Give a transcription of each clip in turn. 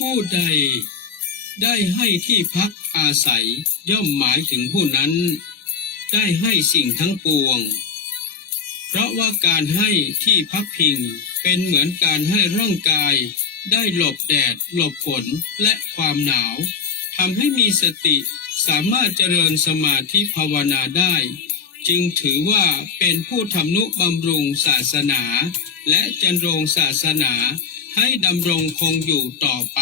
ผู้ใดได้ให้ที่พักอาศัยย่อมหมายถึงผู้นั้นได้ให้สิ่งทั้งปวงเพราะว่าการให้ที่พักพิงเป็นเหมือนการให้ร่างกายได้หลบแดดหลบฝนและความหนาวทำให้มีสติสามารถเจริญสมาธิภาวนาได้จึงถือว่าเป็นผู้ทำนุบำรุงศาสนาและดำรงศาสนาให้ดำรงคงอยู่ต่อไป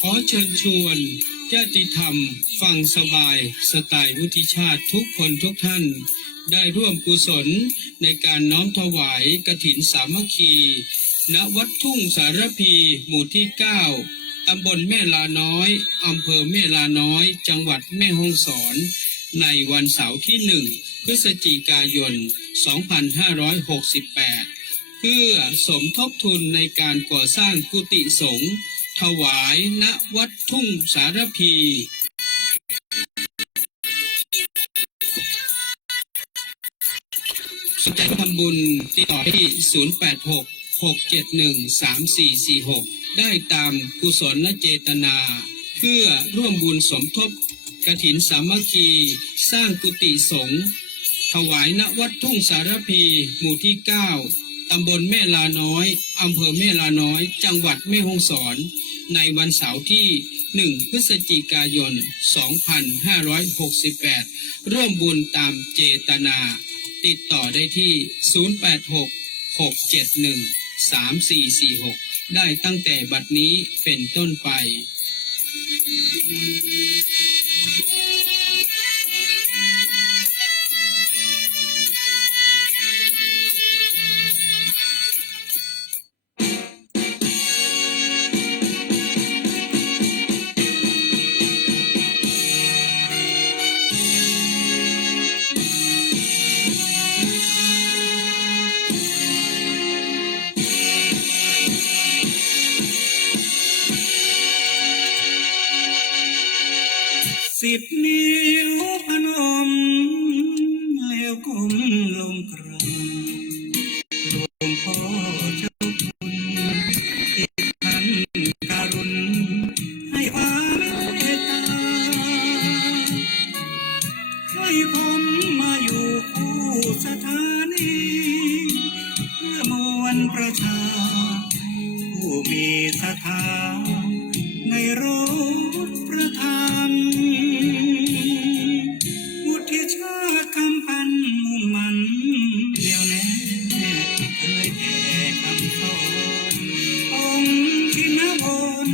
ขอเชิญชวนญาติธรรมฟังสบายสไตล์วุฒิชาติทุกคนทุกท่านได้ร่วมกุศลในการน้อมถวายกฐินสามัคคีณวัดทุ่งสารพีหมู่ที่ 9 ตำบลแม่ลาน้อยอำเภอแม่ลาน้อยจังหวัดแม่ฮ่องสอนในวันเสาร์ที่ 1 พฤศจิกายน 2568 เพื่อสมทบทุนในการก่อสร้างกุฏิสงฆ์ถวายณวัดทุ่งสารพีสนใจทำบุญติดต่อที่ 086-671-3446 ได้ตามกุศลเจตนาเพื่อร่วมบุญสมทบกฐินสามัคคีสร้างกุฏิสงฆ์ถวายณวัดทุ่งสารพีหมู่ที่ 9 ตำบลแม่ลาน้อยอำเภอแม่ลาน้อยจังหวัดแม่ฮ่องสอนในวันเสาร์ที่ 1 พฤศจิกายน 2568 ร่วมบุญตามเจตนาติดต่อได้ที่ 086-671-3446 ได้ตั้งแต่บัดนี้เป็นต้นไป10 นิ้วพนมแล้วก้มลงกราบหลวงพ่อเจ้าคุณที่ท่านการุณให้ความเมตตาให้ผมมาอยู่คู่สถานีเพื่อมวลประชาผู้มีศรัทธาในรถพระธรรมวุฒิชาติคำพันมุ่งมันเดียวแน่เคยแก่คำสอนองค์ชินวร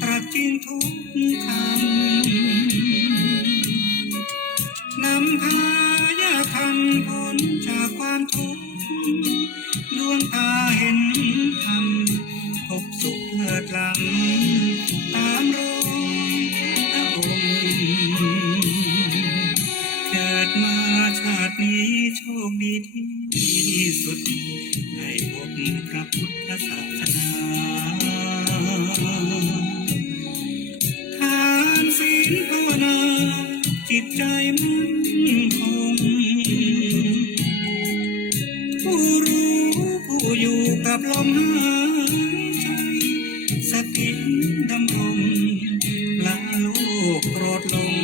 ตรัสจริงทุกคำนำพายาธรรมพ้นจากความทุกข์ดวงตาเห็นธรรมพบสุขเลิศล้ำตามรอยพระองค์เกิดมาชาตินี้โชคดีที่สุดได้พบพระพุทธศาสนาทานศีลภาวนาจิตใจมั่นคงผู้รู้ผู้อยู่กับลมหายใจสติดำรงละโลกโกรธลง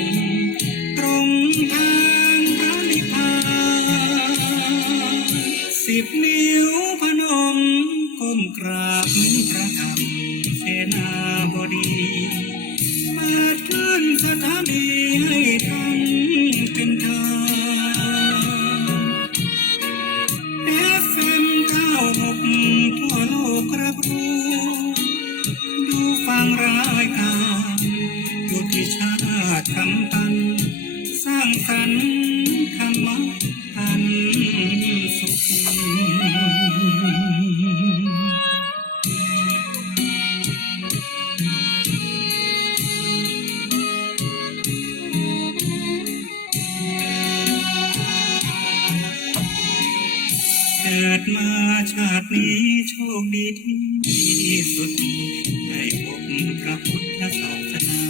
ตรงทางพระนิพพาน10 นิ้วพนมก้มกราบพระธรรมเสนาบดีมาขึ้นสถานีให้ท่านเป็นทางFM 96ทั่วโลกรับรู้ดูฟังรายการวุฒิชาติคำพันสร้างสรรค์ธรรมะอันสุขเกิดมาชาตินี้โชคดีที่สุดได้พบพระพุทธศาสนา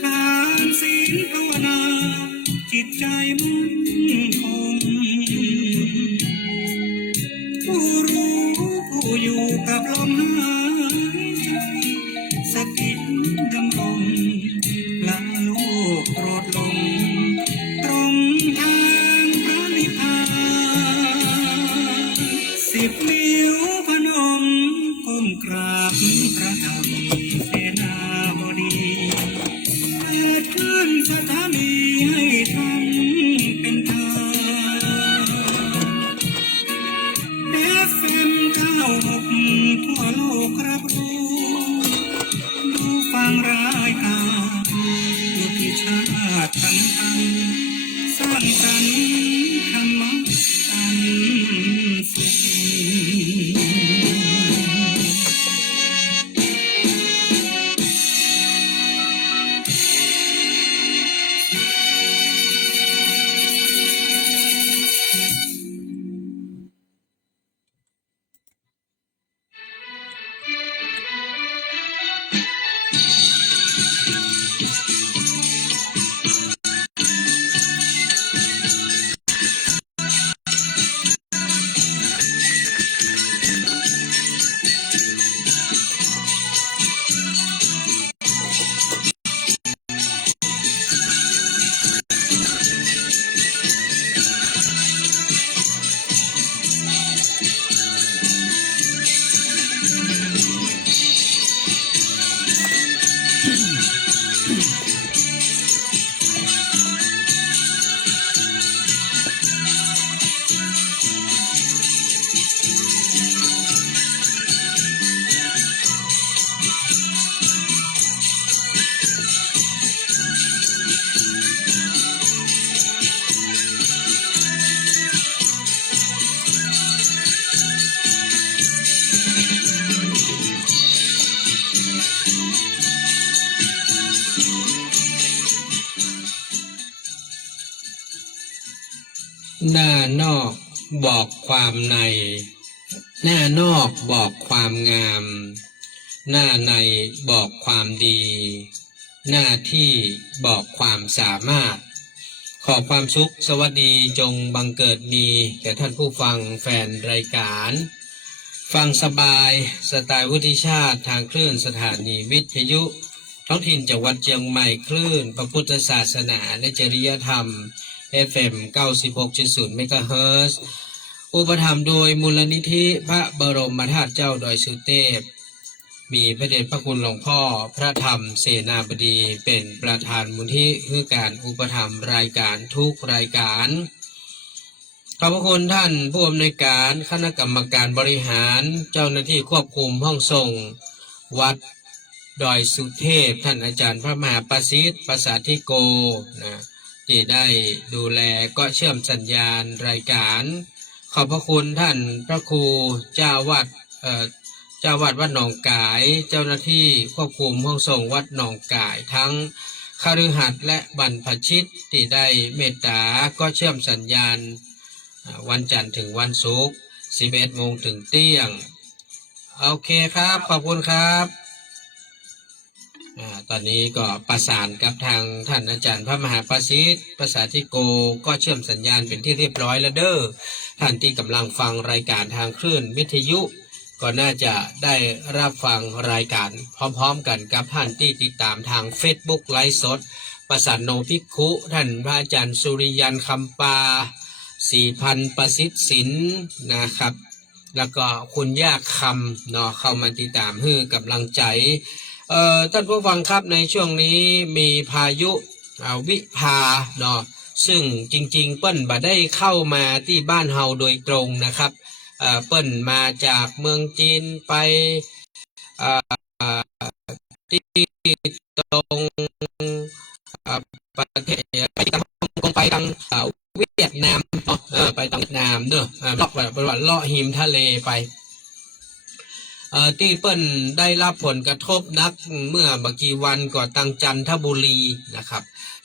ทานศีลภาวนาจิตใจมั่น ถานีให้ทำเป็นทางFM 96ทั่วโลกรับรู้ดูฟังรายการอยู่ที่ชาติทั้งสร้างสรรค์ธรรมะกันสุหน้านอกบอกความในหน้านอกบอกความงามหน้าในบอกความดีหน้าที่บอกความสามารถขอความสุขสวัสดีจงบังเกิดมีแก่ท่านผู้ฟังแฟนรายการฟังสบายสไตล์วุฒิชาติทางคลื่นสถานีวิทยุท้องถิ่นจังหวัดเชียงใหม่คลื่นพระพุทธศาสนาและจริยธรรมFM 96.0 เมกะเฮิรตซ์อุปถัมภ์โดยมูลนิธิพระบรมธาตุเจ้าดอยสุเทพมีพระเดชพระคุณหลวงพ่อพระธรรมเสนาบดีเป็นประธานมูลที่เพื่อการอุปถัมภ์รายการทุกรายการขอบพระคุณท่านผู้อำนวยการคณะกรรมการบริหารเจ้าหน้าที่ควบคุมห้องส่งวัดดอยสุเทพท่านอาจารย์พระมหาประสิทธิ์ประสาธิโกนะที่ได้ดูแลก็เชื่อมสัญญาณรายการขอบพระคุณท่านพระครูเจ้าวัดวัดหนองกายเจ้าหน้าที่ควบคุมห้องส่งวัดหนองกายทั้งคฤหัสถ์และบรรพชิตที่ได้เมตตาก็เชื่อมสัญญาณวันจันทร์ถึงวันศุกร์ 11 โมงถึงเที่ยงโอเคครับขอบคุณครับตอนนี้ก็ประสานกับทางท่านอาจารย์พระมหาประสิทธิ์ประสาธิโกก็เชื่อมสัญญาณเป็นที่เรียบร้อยแล้วเด้อท่านที่กำลังฟังรายการทางคลื่นวิทยุก็น่าจะได้รับฟังรายการพร้อมๆกันกับท่านที่ติดตามทาง Facebook ไลฟ์สดประสานโนภิกขุท่านพระอาจารย์สุริยันคำปา4,000 ประสิทธิ์ศิลป์นะครับแล้วก็คุณย่าคำเนาะเข้ามาติดตามให้กำลังใจท่านผู้ฟังครับในช่วงนี้มีพายุวิภาเนาะซึ่งจริงๆเปิ้ลบ่ได้เข้ามาที่บ้านเฮาโดยตรงนะครับเปิ้ลมาจากเมืองจีนไปที่ตรงประเทศไปทางฮ่องกงไปทางเวียดนามไปทางเวียดนามเนอะเลาะเลาะหิมทะเลไปที่เปิ้ลได้รับผลกระทบนักเมื่อเมื่อกี่วันก็ตังจันทบุรีนะครับ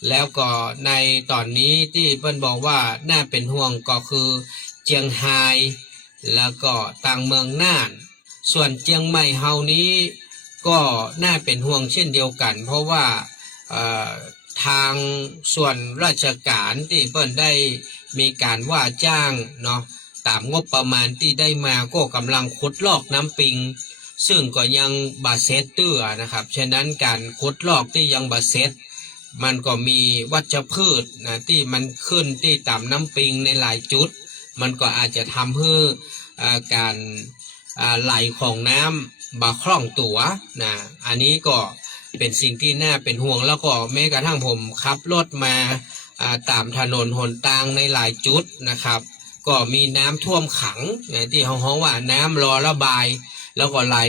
แล้วก็ในตอนนี้ที่เปิ้ลบอกว่าน่าเป็นห่วงก็คือเจียงไฮ้แล้วก็ต่างเมืองน่านส่วนเจียงใหม่เฮานี้ก็น่าเป็นห่วงเช่นเดียวกันเพราะว่าทางส่วนราชการที่เปิ้ลได้มีการว่าจ้างเนาะตามงบประมาณที่ได้มาก็กำลังขุดลอกน้ำปิงซึ่งก็ยังบาเซตเตื้อนะครับฉะนั้นการขุดลอกที่ยังบาเซตมันก็มีวัชพืชนะที่มันขึ้นที่ตามน้ำปิงในหลายจุดมันก็อาจจะทำให้การไหลของน้ำบาคล่องตัวนะอันนี้ก็ เป็นสิ่งที่น่าเป็นห่วงแล้วก็แม้กระทั่งผมขับรถมาตามถนนหนทางในหลายจุดนะครับก็มีน้ำท่วมขังที่เขาว่าน้ำรอระบายแล้วก็หลาย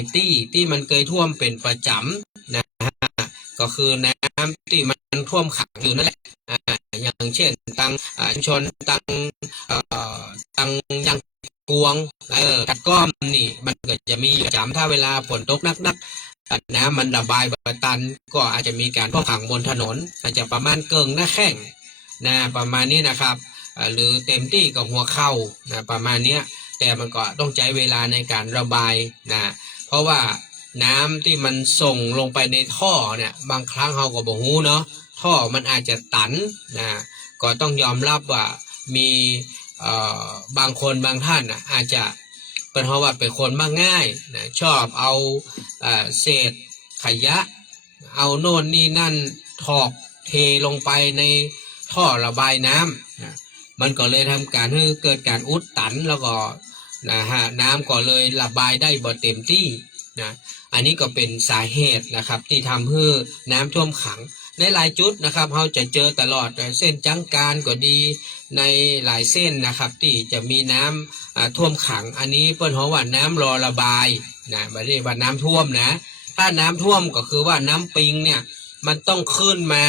ที่มันเคยท่วมเป็นประจำนะฮะก็คือน้ำที่มันท่วมขังอยู่นั่นแหละอย่างเช่นตังชุมชนตังยังกวงกัดก้อมนี่มันก็จะมีประจำถ้าเวลาฝนตกนักน้ำมันระบายแบบตันก็อาจจะมีการท่วมขังบนถนนอาจจะประมาณเกิงหน้าแข้งนะประมาณนี้นะครับหรือเต็มที่กับหัวเข่านะประมาณนี้แต่มันก็ต้องใช้เวลาในการระบายนะเพราะว่าน้ำที่มันส่งลงไปในท่อเนี่ยบางครั้งเราก็บอกฮู้เนาะท่อมันอาจจะตันนะก็ต้องยอมรับว่ามีบางคนบางท่านอาจจะเป็นเพราะว่าเป็นคนมากง่ายนะชอบเอาเศษขยะเอาโน่นนี่นั่นถอกเทลงไปในท่อระบายน้ำนะมันก็เลยทำการให้เกิดการอุดตันแล้วก็นะฮะน้ำก็เลยระบายได้บ่เต็มที่นะอันนี้ก็เป็นสาเหตุนะครับที่ทำให้น้ำท่วมขังในหลายจุดนะครับเราจะเจอตลอดเส้นจังการก็ดีในหลายเส้นนะครับที่จะมีน้ำท่วมขังอันนี้เปิ้นว่าน้ำรอระบายนะไม่ได้ว่าน้ำท่วมนะถ้าน้ำท่วมก็คือว่าน้ำปิงเนี่ยมันต้องขึ้นมา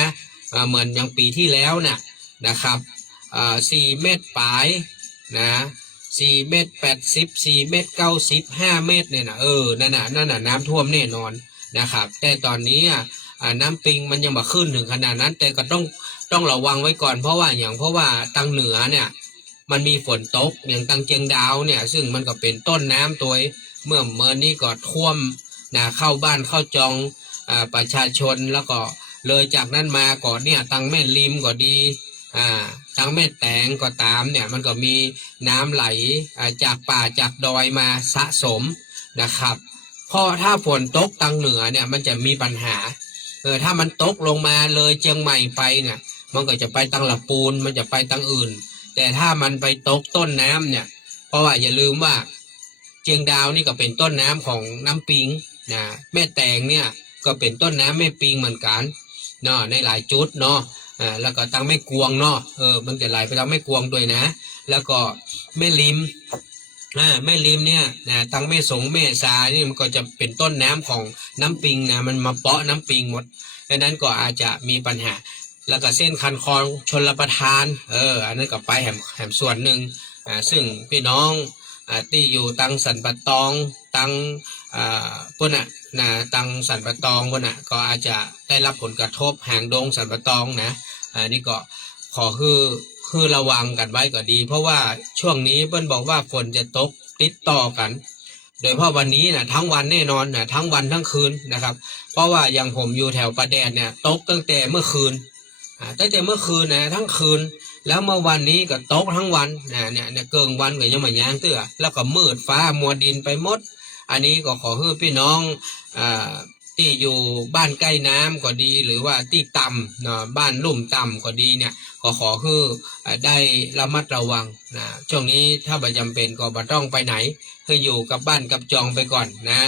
เหมือนอย่างปีที่แล้วนะครับ4 เมตรปลายนะ4 เมตร 80 4 เมตร 90 5 เมตรเนี่ยนะนั่นน่ะน้ำท่วมแน่นอนนะครับแต่ตอนนี้น้ำปิงมันยังบ่ขึ้นถึงขนาดนั้นแต่ก็ต้องระวังไว้ก่อนเพราะว่าตังเหนือเนี่ยมันมีฝนตกอย่างตังเจียงดาวเนี่ยซึ่งมันก็เป็นต้นน้ำตัวเมื่อนี้ก็ท่วมนะเข้าบ้านเข้าจองประชาชนแล้วก็เลยจากนั้นมาก่อนเนี่ยตังแม่ริมก็ดีตังแม่แตงก็ตามเนี่ยมันก็มีน้ำไหลจากป่าจากดอยมาสะสมนะครับเพราะถ้าฝนตกตังเหนือเนี่ยมันจะมีปัญหาถ้ามันตกลงมาเลยเชียงใหม่ไปเนี่ยมันก็จะไปตังละปูนมันจะไปตังอื่นแต่ถ้ามันไปตกต้นน้ำเนี่ยเพราะว่าอย่าลืมว่าเชียงดาวนี่ก็เป็นต้นน้ำของน้ำปิงนะแม่แตงเนี่ยก็เป็นต้นน้ำแม่ปิงเหมือนกันเนาะในหลายจุดเนาะแล้วก็ตังแม่กวงเนาะมันจะไหลไปตังแม่กวงด้วยนะแล้วก็แม่ริมแม่ริมเนี่ยนะตังแม่สงแม่สานี่มันก็จะเป็นต้นน้ำของน้ำปิงนะมันมาเปาะน้ำปิงหมดดังนั้นก็อาจจะมีปัญหาแล้วก็เส้นคันคลองชลประทานอันนั้นก็ไปแหมส่วนหนึ่งซึ่งพี่น้องที่อยู่ตังสันปะตองตังพวกตังสันปะตองพวกก็อาจจะได้รับผลกระทบหางดงสันปะตองนะนี่ก็ขอคือระวังกันไว้ก็ดีเพราะว่าช่วงนี้เปิ้นบอกว่าฝนจะตกติดต่อกันโดยเฉพาะวันนี้ทั้งวันแน่นอนทั้งวันทั้งคืนนะครับเพราะว่าอย่างผมอยู่แถวประแดดเนี่ยตกตั้งแต่เมื่อคืนทั้งคืนแล้วเมื่อวันนี้ก็ตกทั้งวันเนี่ยเกิงวันก็ยังมาย่างเตื้อแล้วก็มืดฟ้ามัวดินไปหมดอันนี้ก็ขอให้พี่น้องที่อยู่บ้านใกล้น้ำก็ดีหรือว่าที่ต่ำนะบ้านลุ่มต่ำก็ดีเนี่ยก็ขอให้ได้ระมัดระวังนะช่วงนี้ถ้าไม่จำเป็นก็ไม่ต้องไปไหนคืออยู่กับบ้านกับจองไปก่อนนะ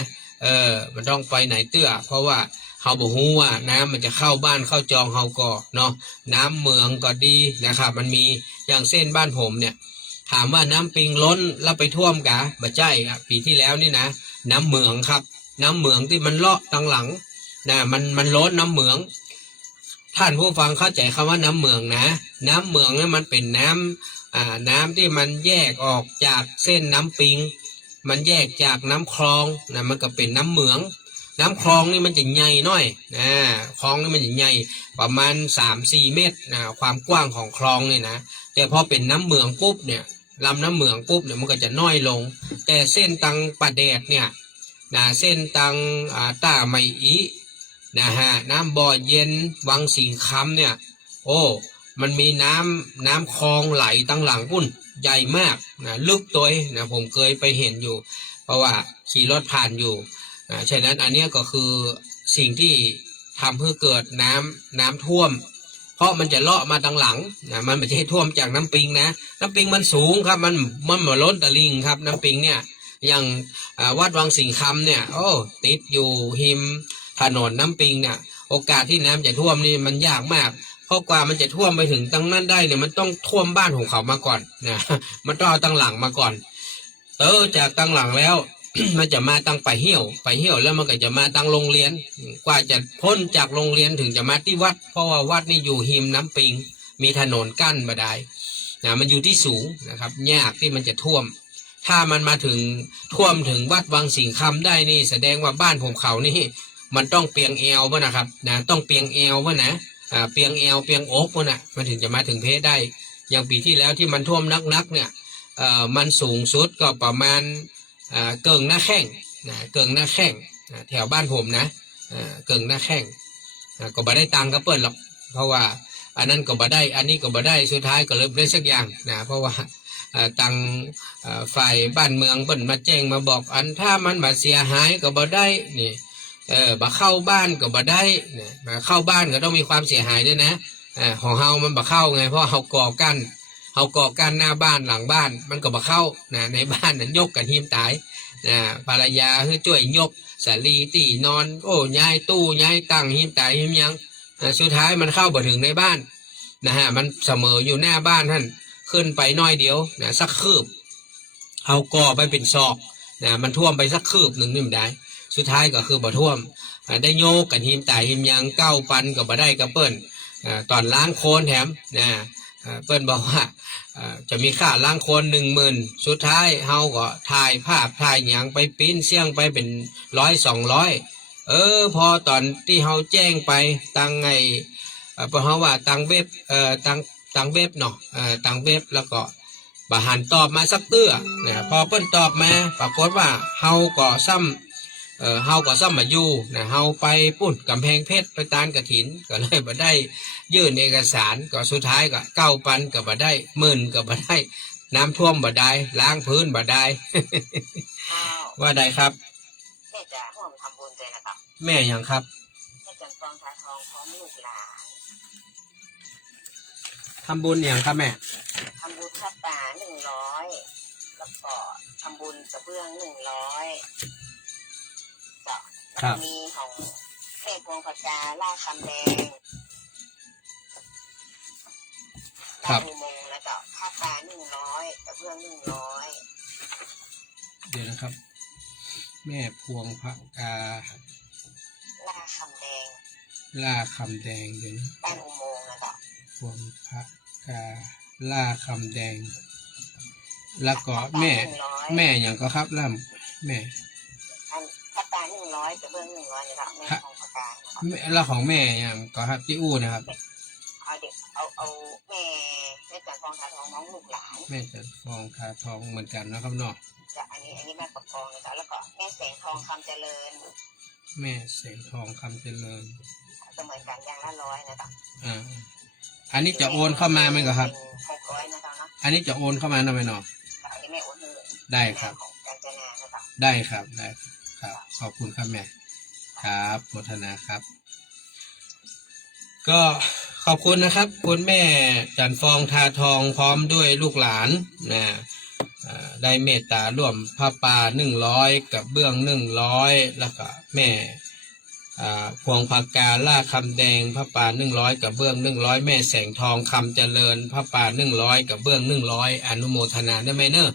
มันต้องไปไหนเตื้อเพราะว่าเขาบอกว่าน้ำมันจะเข้าบ้านเข้าจองเขาก็เนาะน้ำเมืองก็ดีนะครับมันมีอย่างเส้นบ้านผมเนี่ยถามว่าน้ำปิงล้นแล้วไปท่วมกะบ่ใช่ครับปีที่แล้วนี่นะน้ำเมืองครับน้ำเหมืองที่มันเลาะตังหลังนะมันล้นน้ำเหมืองท่านผู้ฟังเข้าใจคำว่าน้ำเหมืองนะน้ำเหมืองนี่มันเป็นน้ำที่มันแยกออกจากเส้นน้ำปิงมันแยกจากน้ำคลองนะมันก็เป็นน้ำเหมืองน้ำคลองนี่มันจะใหญ่น้อยคลองนี่มันจะใหญ่ประมาณ 3-4 เมตรความกว้างของคลองนี่นะแต่พอเป็นน้ำเหมืองปุ๊บเนี่ยลำน้ำเหมืองปุ๊บเนี่ยมันก็จะน้อยลงแต่เส้นตังปะแดดเนี่ยเส้นตังต้าไมอีนะฮะน้ำบ่อเย็นวังสิงคำเนี่ยโอ้มันมีน้ำคลองไหลตั้งหลังพุ่นใหญ่มากลึกตัวนะผมเคยไปเห็นอยู่เพราะว่าขี่รถผ่านอยู่ฉะนั้นอันนี้ก็คือสิ่งที่ทำให้เกิดน้ำท่วมเพราะมันจะเลาะมาตั้งหลังมันไม่ใช่ท่วมจากน้ำปิงนะน้ำปิงมันสูงครับมันมาล้นตะลิงครับน้ำปิงเนี่ยอย่างวัดวังสิงคำเนี่ยติดอยู่หิมถนนน้ำปิงเนี่ย โอกาสที่น้ำจะท่วมนี่มันยากมากเพราะกว่ามันจะท่วมไปถึงตั้งนั้นได้เนี่ยมันต้องท่วมบ้านของเขามาก่อนนะมันต้องเอาตั้งหลังมาก่อนจากตั้งหลังแล้ว มันจะมาตั้งไปเหี่ยวแล้วมันก็จะมาตั้งโรงเรียนกว่าจะพ้นจากโรงเรียนถึงจะมาที่วัดเพราะว่าวัดนี่อยู่หิมน้ำปิงมีถนนกั้นบ่ได้นะมันอยู่ที่สูงนะครับยากที่มันจะท่วมถ้ามันมาถึงท่วมถึงวัดวังสิงคำได้นี่แสดงว่าบ้านผมเขานี่มันต้องเปียงเอวป่ะนะครับนะต้องเปียงเอวป่ะนะเปียงเอวเปียงอกป่ะนะมันถึงจะมาถึงเพชรได้อย่างปีที่แล้วที่มันท่วมนักเนี่ยมันสูงสุดก็ประมาณเกิงหน้าแข้งนะเกิงหน้าแข้งแถวบ้านผมนะเกิงหน้าแข้งก็บ่ได้ตังค์ก็เปิดหรอกเพราะว่าอันนั้นก็บ่ได้อันนี้ก็บ่ได้สุดท้ายก็เลยได้สักอย่างนะเพราะว่าตังฝ่ายบ้านเมืองเปิ้นมาแจ้งมาบอกอันถ้ามันมาเสียหายก็บ่ได้นี่บ่เข้าบ้านก็บ่ได้นะมาเข้าบ้านก็ต้องมีความเสียหายด้วยนะของเฮามันบ่เข้าไงเพราะเฮาก่อกั้นหน้าบ้านหลังบ้านมันก็บ่เข้านะในบ้านนั้นยกกันหิมตายนะภรรยาคือช่วยยกสาลีตีนอนโอ้ย้ายตู้ย้ายตั้งหิมตายหิมยังสุดท้ายมันเข้าบ่ถึงในบ้านนะฮะมันเสมออยู่หน้าบ้านท่านขึ้นไปน้อยเดียวนะสักคืบเอาก่อไปเป็นศอกนะมันท่วมไปสักคืบหนึ่งนี่มันได้สุดท้ายก็คือบ่ท่วมได้โยกกันหิมตายหิมยังเก้าปันก็บ่ได้กระเปิ้นตอนล้างโคลนแถมนะเปิ้นบอกว่าจะมีค่าล้างโคลน10,000สุดท้ายเฮาก็ถ่ายภาพถ่ายหยังไปปริ้นเสี่ยงไปเป็น100-200พอตอนที่เฮาแจ้งไปตั้งไงเพราะเฮาว่าตั้งเว็บตั้งเว็บเนาะตั้งเว็บแล้วก็บ่หันตอบมาสักเตื้อนะพอเปิ้นตอบมาปรากฏว่าเฮาก็ซ้ำมาอยู่นะเฮาไปปุ่นกำแพงเพชรไปตานกฐินก็เลยบ่ได้ยื่นเอกสารก็สุดท้ายก็9,000ก็บ่ได้10,000ก็บ่ได้น้ำท่วมบ่ได้ล้างพื้นบ่ได้ ว่าได้ครับแม่จะร่วมทำบุญด้วยนะครับแม่หยังครับแม่จันฟองทาทองพร้อมลูกหลานทำบุญอย่างครับแม่ทำบุญผ้าป่า100แล้วก็ทำบุญกระเบื้อง100ก็มีของแม่พวงพัจจาล่าคำแดงครับอุโมงค์แล้วก็ผ้าป่า100กระเบื้อง100เดี๋ยวนะครับแม่พวงพระกาล่าคำแดงเดี๋ยวนะบ้านอุโมงค์แล้วก็พวงพระกาล่าคำแดงแล้วก็แม่อย่างก็ครับล่ำแม่ผ้าป่า100กระเบื้อง100นะครับแม่พวงพัจจาแล้วของแม่อย่างก็ครับที่อู้นะครับเอาแม่จันฟองทาทองน้องลูกหลานแม่จันฟองทาทองเหมือนกันนะครับเนาะจะอันนี้แม่ประคองนะครับแล้วก็แม่แสงทองคำเจริญแม่แสงทองคำเจริญจะเหมือนกันอย่างละ100นะครับอันนี้จะโอนเข้ามาไหมครับ600นะครับเนาะอันนี้จะโอนเข้ามาหน่อยเนาะอันนี้แม่โอนเลยได้ครับได้ครับขอบคุณครับแม่ครับโมทนาครับก็ขอบคุณนะครับคุณแม่จันฟองทาทองพร้อมด้วยลูกหลานนะได้เมตตาร่วมผ้าป่า100กับเบื้อง100แล้วก็แม่พวงพากาล่าคำแดงผ้าป่า100กับเบื้อง100แม่แสงทองคำเจริญผ้าป่า100กับเบื้อง100อนุโมทนาได้ไหมเนอะ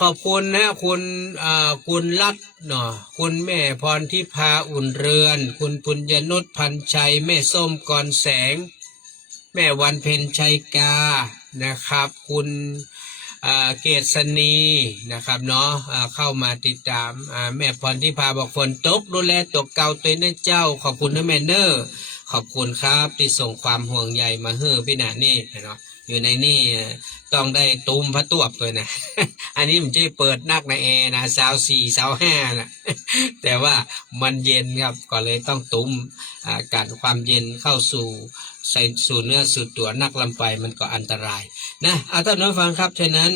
ขอบคุณนะคุณรักเนาะคุณแม่พรทิพาอุ่นเรือนคุณปุญญนุชพันชัยแม่ส้มกรแสงแม่วันเพ็ญชัยกานะครับคุณเกษณีนะครับเนาะเข้ามาติดตามแม่พรทิพาบอกฝนตกดูแลตกเก่าตัวนะเจ้าขอบคุณนะแม่เนอร์ขอบคุณครับที่ส่งความห่วงใยมาเฮ้อพี่หนานี่เนาะอยู่ในนี่ต้องได้ตุ้มพระตวบเลยนะ อันนี้มันจะเปิดนักในแอร์นะ24-25นะแต่ว่ามันเย็นครับก็เลยต้องตุ้มการความเย็นเข้าสู่เนื้อสู่ตัวนักลำไปมันก็อันตรายนะท่านผู้ฟังครับฉะนั้น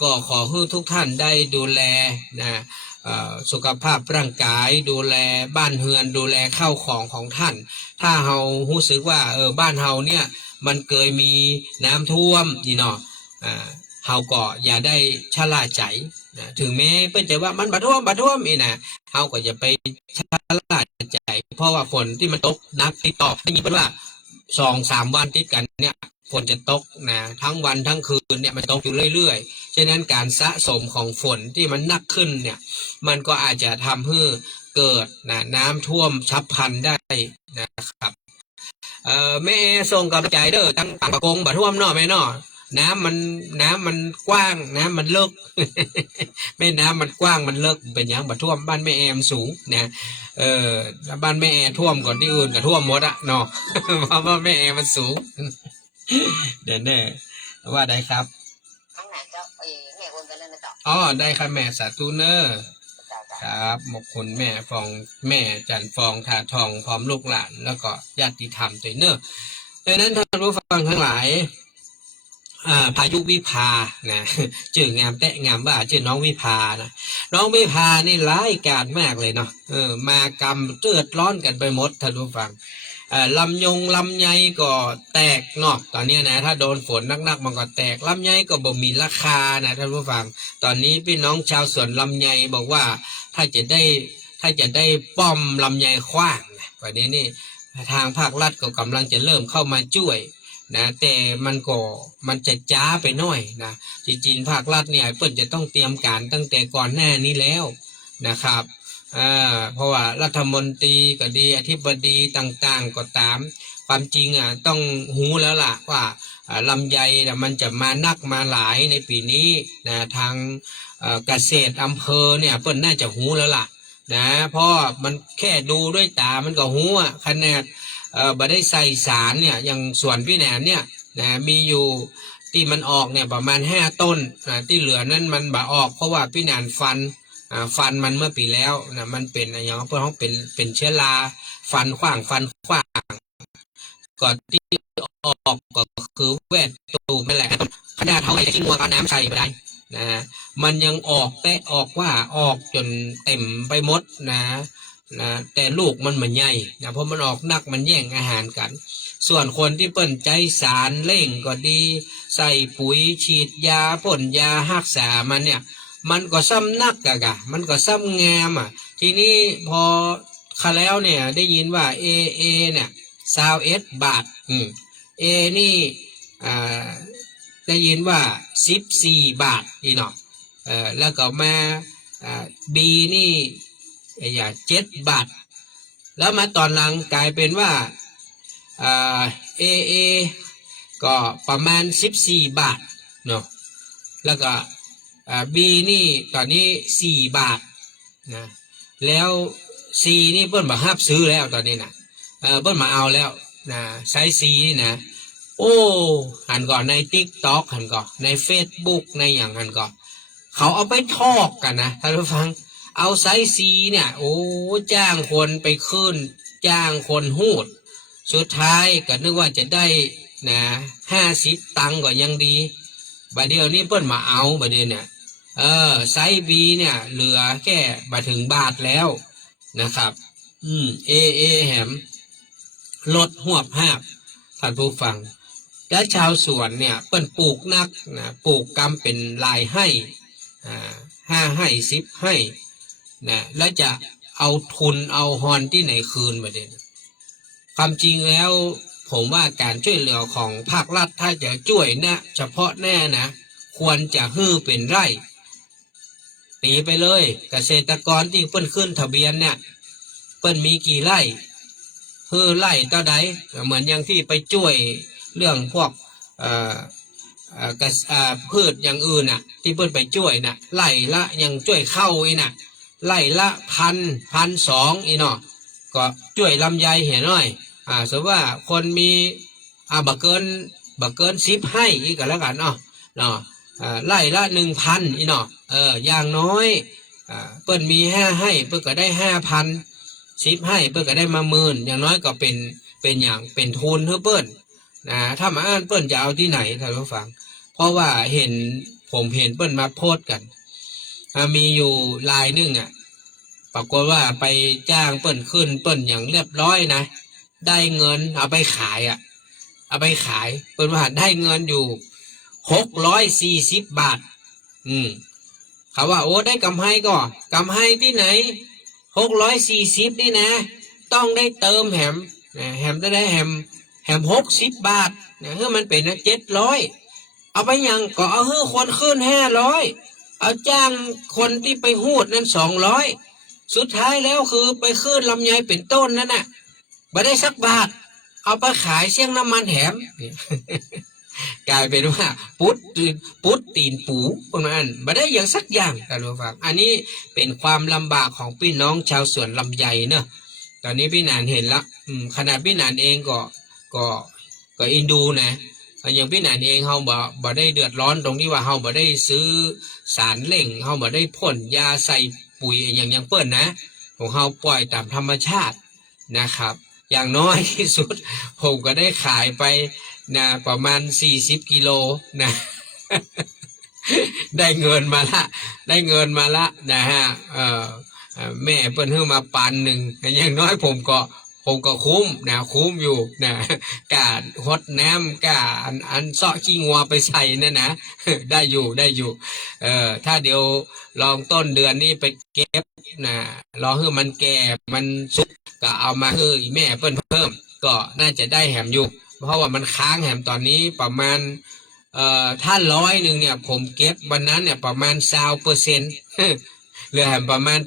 ก็ขอให้ทุกท่านได้ดูแลนะสุขภาพร่างกายดูแลบ้านเฮือนดูแลข้าวของท่านถ้าเฮารู้สึกว่าบ้านเฮาเนี่ยมันเคยมีน้ำท่วมนี่เนาะเฮาก็อย่าได้ชะล่าใจ นะถึงแม้เปิ้นจะว่ามันบ่ท่วมอีนะเฮาก็อย่าไปชะล่าใจเพราะว่าฝนที่มันตกหนักติดต่อได้ยินเปิ้นว่า2-3 วันติดกันเนี่ยฝนจะตกนะทั้งวันทั้งคืนเนี่ยมันตกอยู่เรื่อยๆฉะนั้นการสะสมของฝนที่มันหนักขึ้นเนี่ยมันก็อาจจะทำให้เกิดนะน้ำท่วมฉับพลันได้นะครับแม่ส่งกำลังใจเด้อตั้งปากกงบ่ท่วมเนาะแม่เนาะน้ำมันกว้างน้ำมันเลิก แม่น้ำมันกว้างมันเลิกเป็นอย่างบ่ท่วมบ้านแม่แอมสูงนะบ้านแม่แอท่วมก่อนที่อื่นก็ท่วมหมดอะเนาะ เพราะว่าแม่แอมันสูง เดี๋ยวแน่ว่าได้ครับ ข้างไหนเจ้าแม่โอนไปแล้วนะเจ้า อ๋อได้ค่ะแม่สาธุเนอร์ เจ้า ครับขอบคุณแม่ฟองแม่จันฟองถาทองพร้อมลูกหลานแล้วก็ญาติธรรมตัวเนอร์ดังนั้นท่านผู้ฟังทั้งหลายพายุวิภานะชื่องามแตะงามว่าชื่อน้องวิภานะน้องวิภานี่ร้ายกาจมากเลยเนาะมากรรมเตือดร้อนกันไปหมดท่านผู้ฟังลำไยก็แตกเนาะตอนนี้นะถ้าโดนฝนนักๆมันก็แตกลำไยก็บ่มีราคานะท่านผู้ฟังตอนนี้พี่น้องชาวสวนลำไยบอกว่าถ้าจะได้ป้อมลำไยขว้างนะวันนี้นี่ทางภาครัฐก็กำลังจะเริ่มเข้ามาช่วยนะแต่มันจะจ้าไปหน่อยนะจริงๆภาครัฐเนี่ยเพิ่นจะต้องเตรียมการตั้งแต่ก่อนหน้านี้แล้วนะครับเพราะว่ารัฐมนตรีก็ดีอธิบดีต่างๆก็ตามความจริงต้องหูแล้วล่ะว่าลำไยมันจะมานักมาหลายในปีนี้นะทางเกษตรอำเภอเนี่ยเพิ่นน่าจะหูแล้วล่ะนะเพราะมันแค่ดูด้วยตามันก็หูขนาดบ่ได้ใส่สารเนี่ยอย่างสวนพี่แหนมเนี่ยนะมีอยู่ที่มันออกเนี่ยประมาณ5 ต้นที่เหลือนั้นมันบ่ออกเพราะว่าพี่แหนมฟันมันเมื่อปีแล้วนะมันเป็นอย่างเพื่อเขาเป็นเชื้อราฟันขว้างก่อนที่ออกก็คือแวดตูไม่แหละขนาดเขาจะกินวัวเอาน้ำใส่ไปได้นะมันยังออกออกจนเต็มไปหมดนะแต่ลูกมันเหมือนใหญ่นะเพราะมันออกนักมันแย่งอาหารกันส่วนคนที่เปิ้นใจสารเล่งก็ดีใส่ปุ๋ยฉีดยาพ่นยารักษามันเนี่ยมันก็ซ้ำนักกะมันก็ซ้ำงามทีนี้พอแล้วเนี่ยได้ยินว่าเอเนี่ย21 บาทเอนี่ได้ยินว่า14 บาทนี่เนาะแล้วก็มาบีนี่7 บาทแล้วมาตอนหลังกลายเป็นว่าเอก็ประมาณ14 บาทเนาะแล้วก็บีนี่ตอนนี้4 บาทนะแล้วซีนี่เพิ่นมาฮับซื้อแล้วตอนนี้นะเพิ่นมาเอาแล้วนะไซส์ซีนี่นะโอ้หันก่อนใน TikTok หันก่อนใน Facebook ในอย่างหันก่อนเขาเอาไปทอกกันนะท่านผู้ฟังเอาไซส์ซีเนี่ยโอ้จ้างคนไปขึ้นจ้างคนหูดสุดท้ายก็นึกว่าจะได้นะ50 ตังค์ก็ยังดีบัดเดียวนี้เพิ่นมาเอาบัดเดียวเนี่ยไซส์บีเนี่ยเหลือแค่มาถึงบาทแล้วนะครับเอแหมลดหวบห้าบท่านผู้ฟังและชาวสวนเนี่ยเปิ้นปลูกนักนะปลูกกำเป็นลายให้5 ให้10 ให้นะแล้วจะเอาทุนเอาฮอนที่ไหนคืนมาเด่นความจริงแล้วผมว่าการช่วยเหลือของภาครัฐถ้าจะช่วยนะเฉพาะแน่นะควรจะฮื้อเป็นไร่ตีไปเลยเกษตรกรที่เปิ้นขึ้นทะเบียนเนี่ยเปิ้นมีกี่ไร่ฮื้อไร่เท่าใดเหมือนอย่างที่ไปช่วยเรื่องพวกพืชอย่างอื่นที่เปิ้นไปช่วยไร่ละยังช่วยเข้าไร่ละ1,200อีเนาะก็ช่วยลำไยเห็นหน่อยสมมติว่าคนมีบ่เกิน10 ให้อีกก็แล้วกันเนาะไร่ละ 1,000อีเนาะอย่างน้อยเปิ้นมี5 ให้เปิ้นก็ได้ 5,000 10 ให้เปิ้นก็ได้มา10,000อย่างน้อยก็เป็นอย่างเป็นทุนเพื่อเปิ้นถ้ามาอ่านเปิ้นจะเอาที่ไหนท่านผู้ฟังเพราะว่าผมเห็นเปิ้นมาโพสต์กันมีอยู่ลายนึงปรากฏว่าไปจ้างเปิ้นขึ้นเปิ้นอย่างเรียบร้อยนะได้เงินเอาไปขายเปิ้นว่าได้เงินอยู่640 บาท เขาว่าโอ้ได้กำไรก็กำไรที่ไหน640นี่นะต้องได้เติมแหมแหมจะได้แหม60 บาทนะเฮ้ยมันเป็น700เอาไปยังก็เอาเฮ้ยคนขึ้น500เอาจ้างคนที่ไปหูดนั้น200สุดท้ายแล้วคือไปขึ้นลำไยเป็นต้นนั่นน่ะไม่ได้สักบาทเอาไปขายเสี่ยงน้ำมันแถม กลายเป็นว่าปุ๊ดตีนปูประมาณไม่ได้อย่างสักอย่างท่านผู้ฟังอันนี้เป็นความลำบากของพี่น้องชาวสวนลำไยเนอะตอนนี้พี่นานเห็นละขนาดพี่นานเองก็อินดูนะอย่างพี่นานเองเขาบ่ได้เดือดร้อนตรงที่ว่าเขาบ่ได้ซื้อสารเร่งเขาบ่ได้พ่นยาใส่ปุ๋ยอย่างเปิ้ลนะของเขาปล่อยตามธรรมชาตินะครับอย่างน้อยที่สุดผมก็ได้ขายไปนะประมาณ40 กิโลนะ ได้เงินมาละนะฮะแม่เปิ้นให้มา1,000อย่างน้อยผมก็คุ้มนะคุ้มอยู่นะกาฮดน้ำกาอันเซาะขี้งัวไปใส่นั่นนะ ได้อยู่ถ้าเดี๋ยวลองต้นเดือนนี้ไปเก็บนะรอให้มันแก่มันสุกก็เอามาให้แม่เปิ้นเพิ่มก็น่าจะได้แหมอยู่เพราะว่ามันค้างแหมตอนนี้ประมาณถ้า100เนี่ยผมเก็บวันนั้นเนี่ยประมาณ20%เหลือแหมประมาณ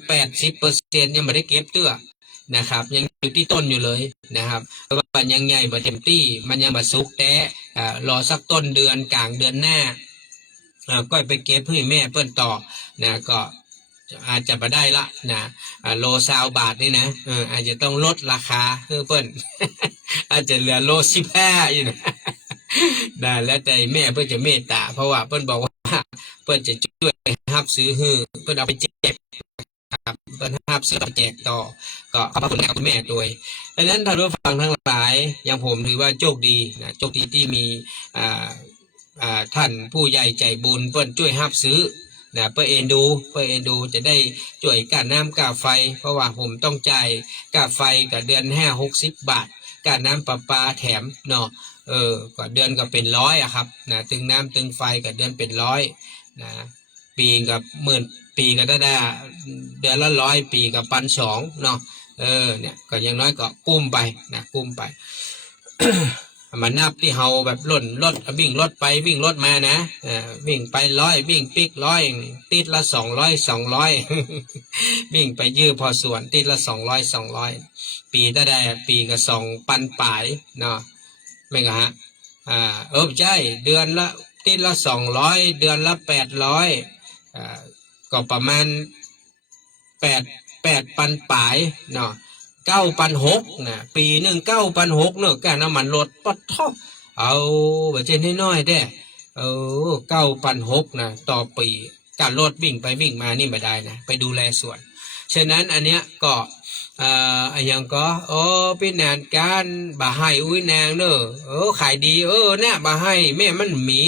80%ยังไม่ได้เก็บเตื้อนะครับยังอยู่ที่ต้นอยู่เลยนะครับเพราะว่ายังใหญ่บ่เต็มที่มันยังบ่สุกแต่รอสักต้นเดือนกลางเดือนหน้าก็ไปเก็บให้แม่เปิ้นต่อนะก็อาจจะมาได้ละนะโล20 บาทนี่นะอาจจะต้องลดราคาเพิ่น อาจจะเหลือโล15อยู่นะ ได้แล้วแต่แม่เพิ่นจะเมตตาเพราะว่าเพิ่นบอกว่าเพิ่นจะช่วยรับซื้อให้เพิ่นเอาไปแจกครับเพิ่นรับซื้อไปแจกต่อก็ขอบคุณแม่ด้วยดังนั้นท่านผู้ฟังทั้งหลายอย่างผมถือว่าโชคดีนะโชคดีที่มีท่านผู้ใหญ่ใจบุญเพิ่นช่วยรับซื้อนะเพื่อเอ็นดูจะได้ช่วยค่าน้ำค่าไฟเพราะว่าผมต้องจ่ายค่าไฟกับเดือน60 บาทค่าน้ำประปาแถมเนาะก็เดือนก็เป็น100อะครับนะตึงน้ำตึงไฟกับเดือนเป็น100นะปีกับ10,000ปีก็ได้เดือนละ100ปีกับ1,200เนาะเนี่ยก็อย่างน้อยก็กุ้มไปนะกุ้มไป มานับที่เฮาแบบล่นรถวิ่งรถไปวิ่งรถมานะวิ่งไป100วิ่งปิก100ติดละ200 วิ่งไปยื้อพอส่วนติดละ200ปีได้ปีก็2,000ปลายเนาะไม่ก็ฮะใช่เดือนละติดละ200เดือนละ800ก็ประมาณ8,000ปลายเนาะ9,600นะปีหนึ่ง9,600เนอะการน้ำมันรถปัดท่อเอาแบบเช่นน้อยๆได้9,600นะต่อปีการรถวิ่งไปวิ่งมานี่ไม่ได้นะไปดูแลสวนฉะนั้นอันเนี้ยก็อย่างก็เป็นงานการบาให้อุ้ยนางเนอะขายดีเนี่ยบาให้แม่มันหมี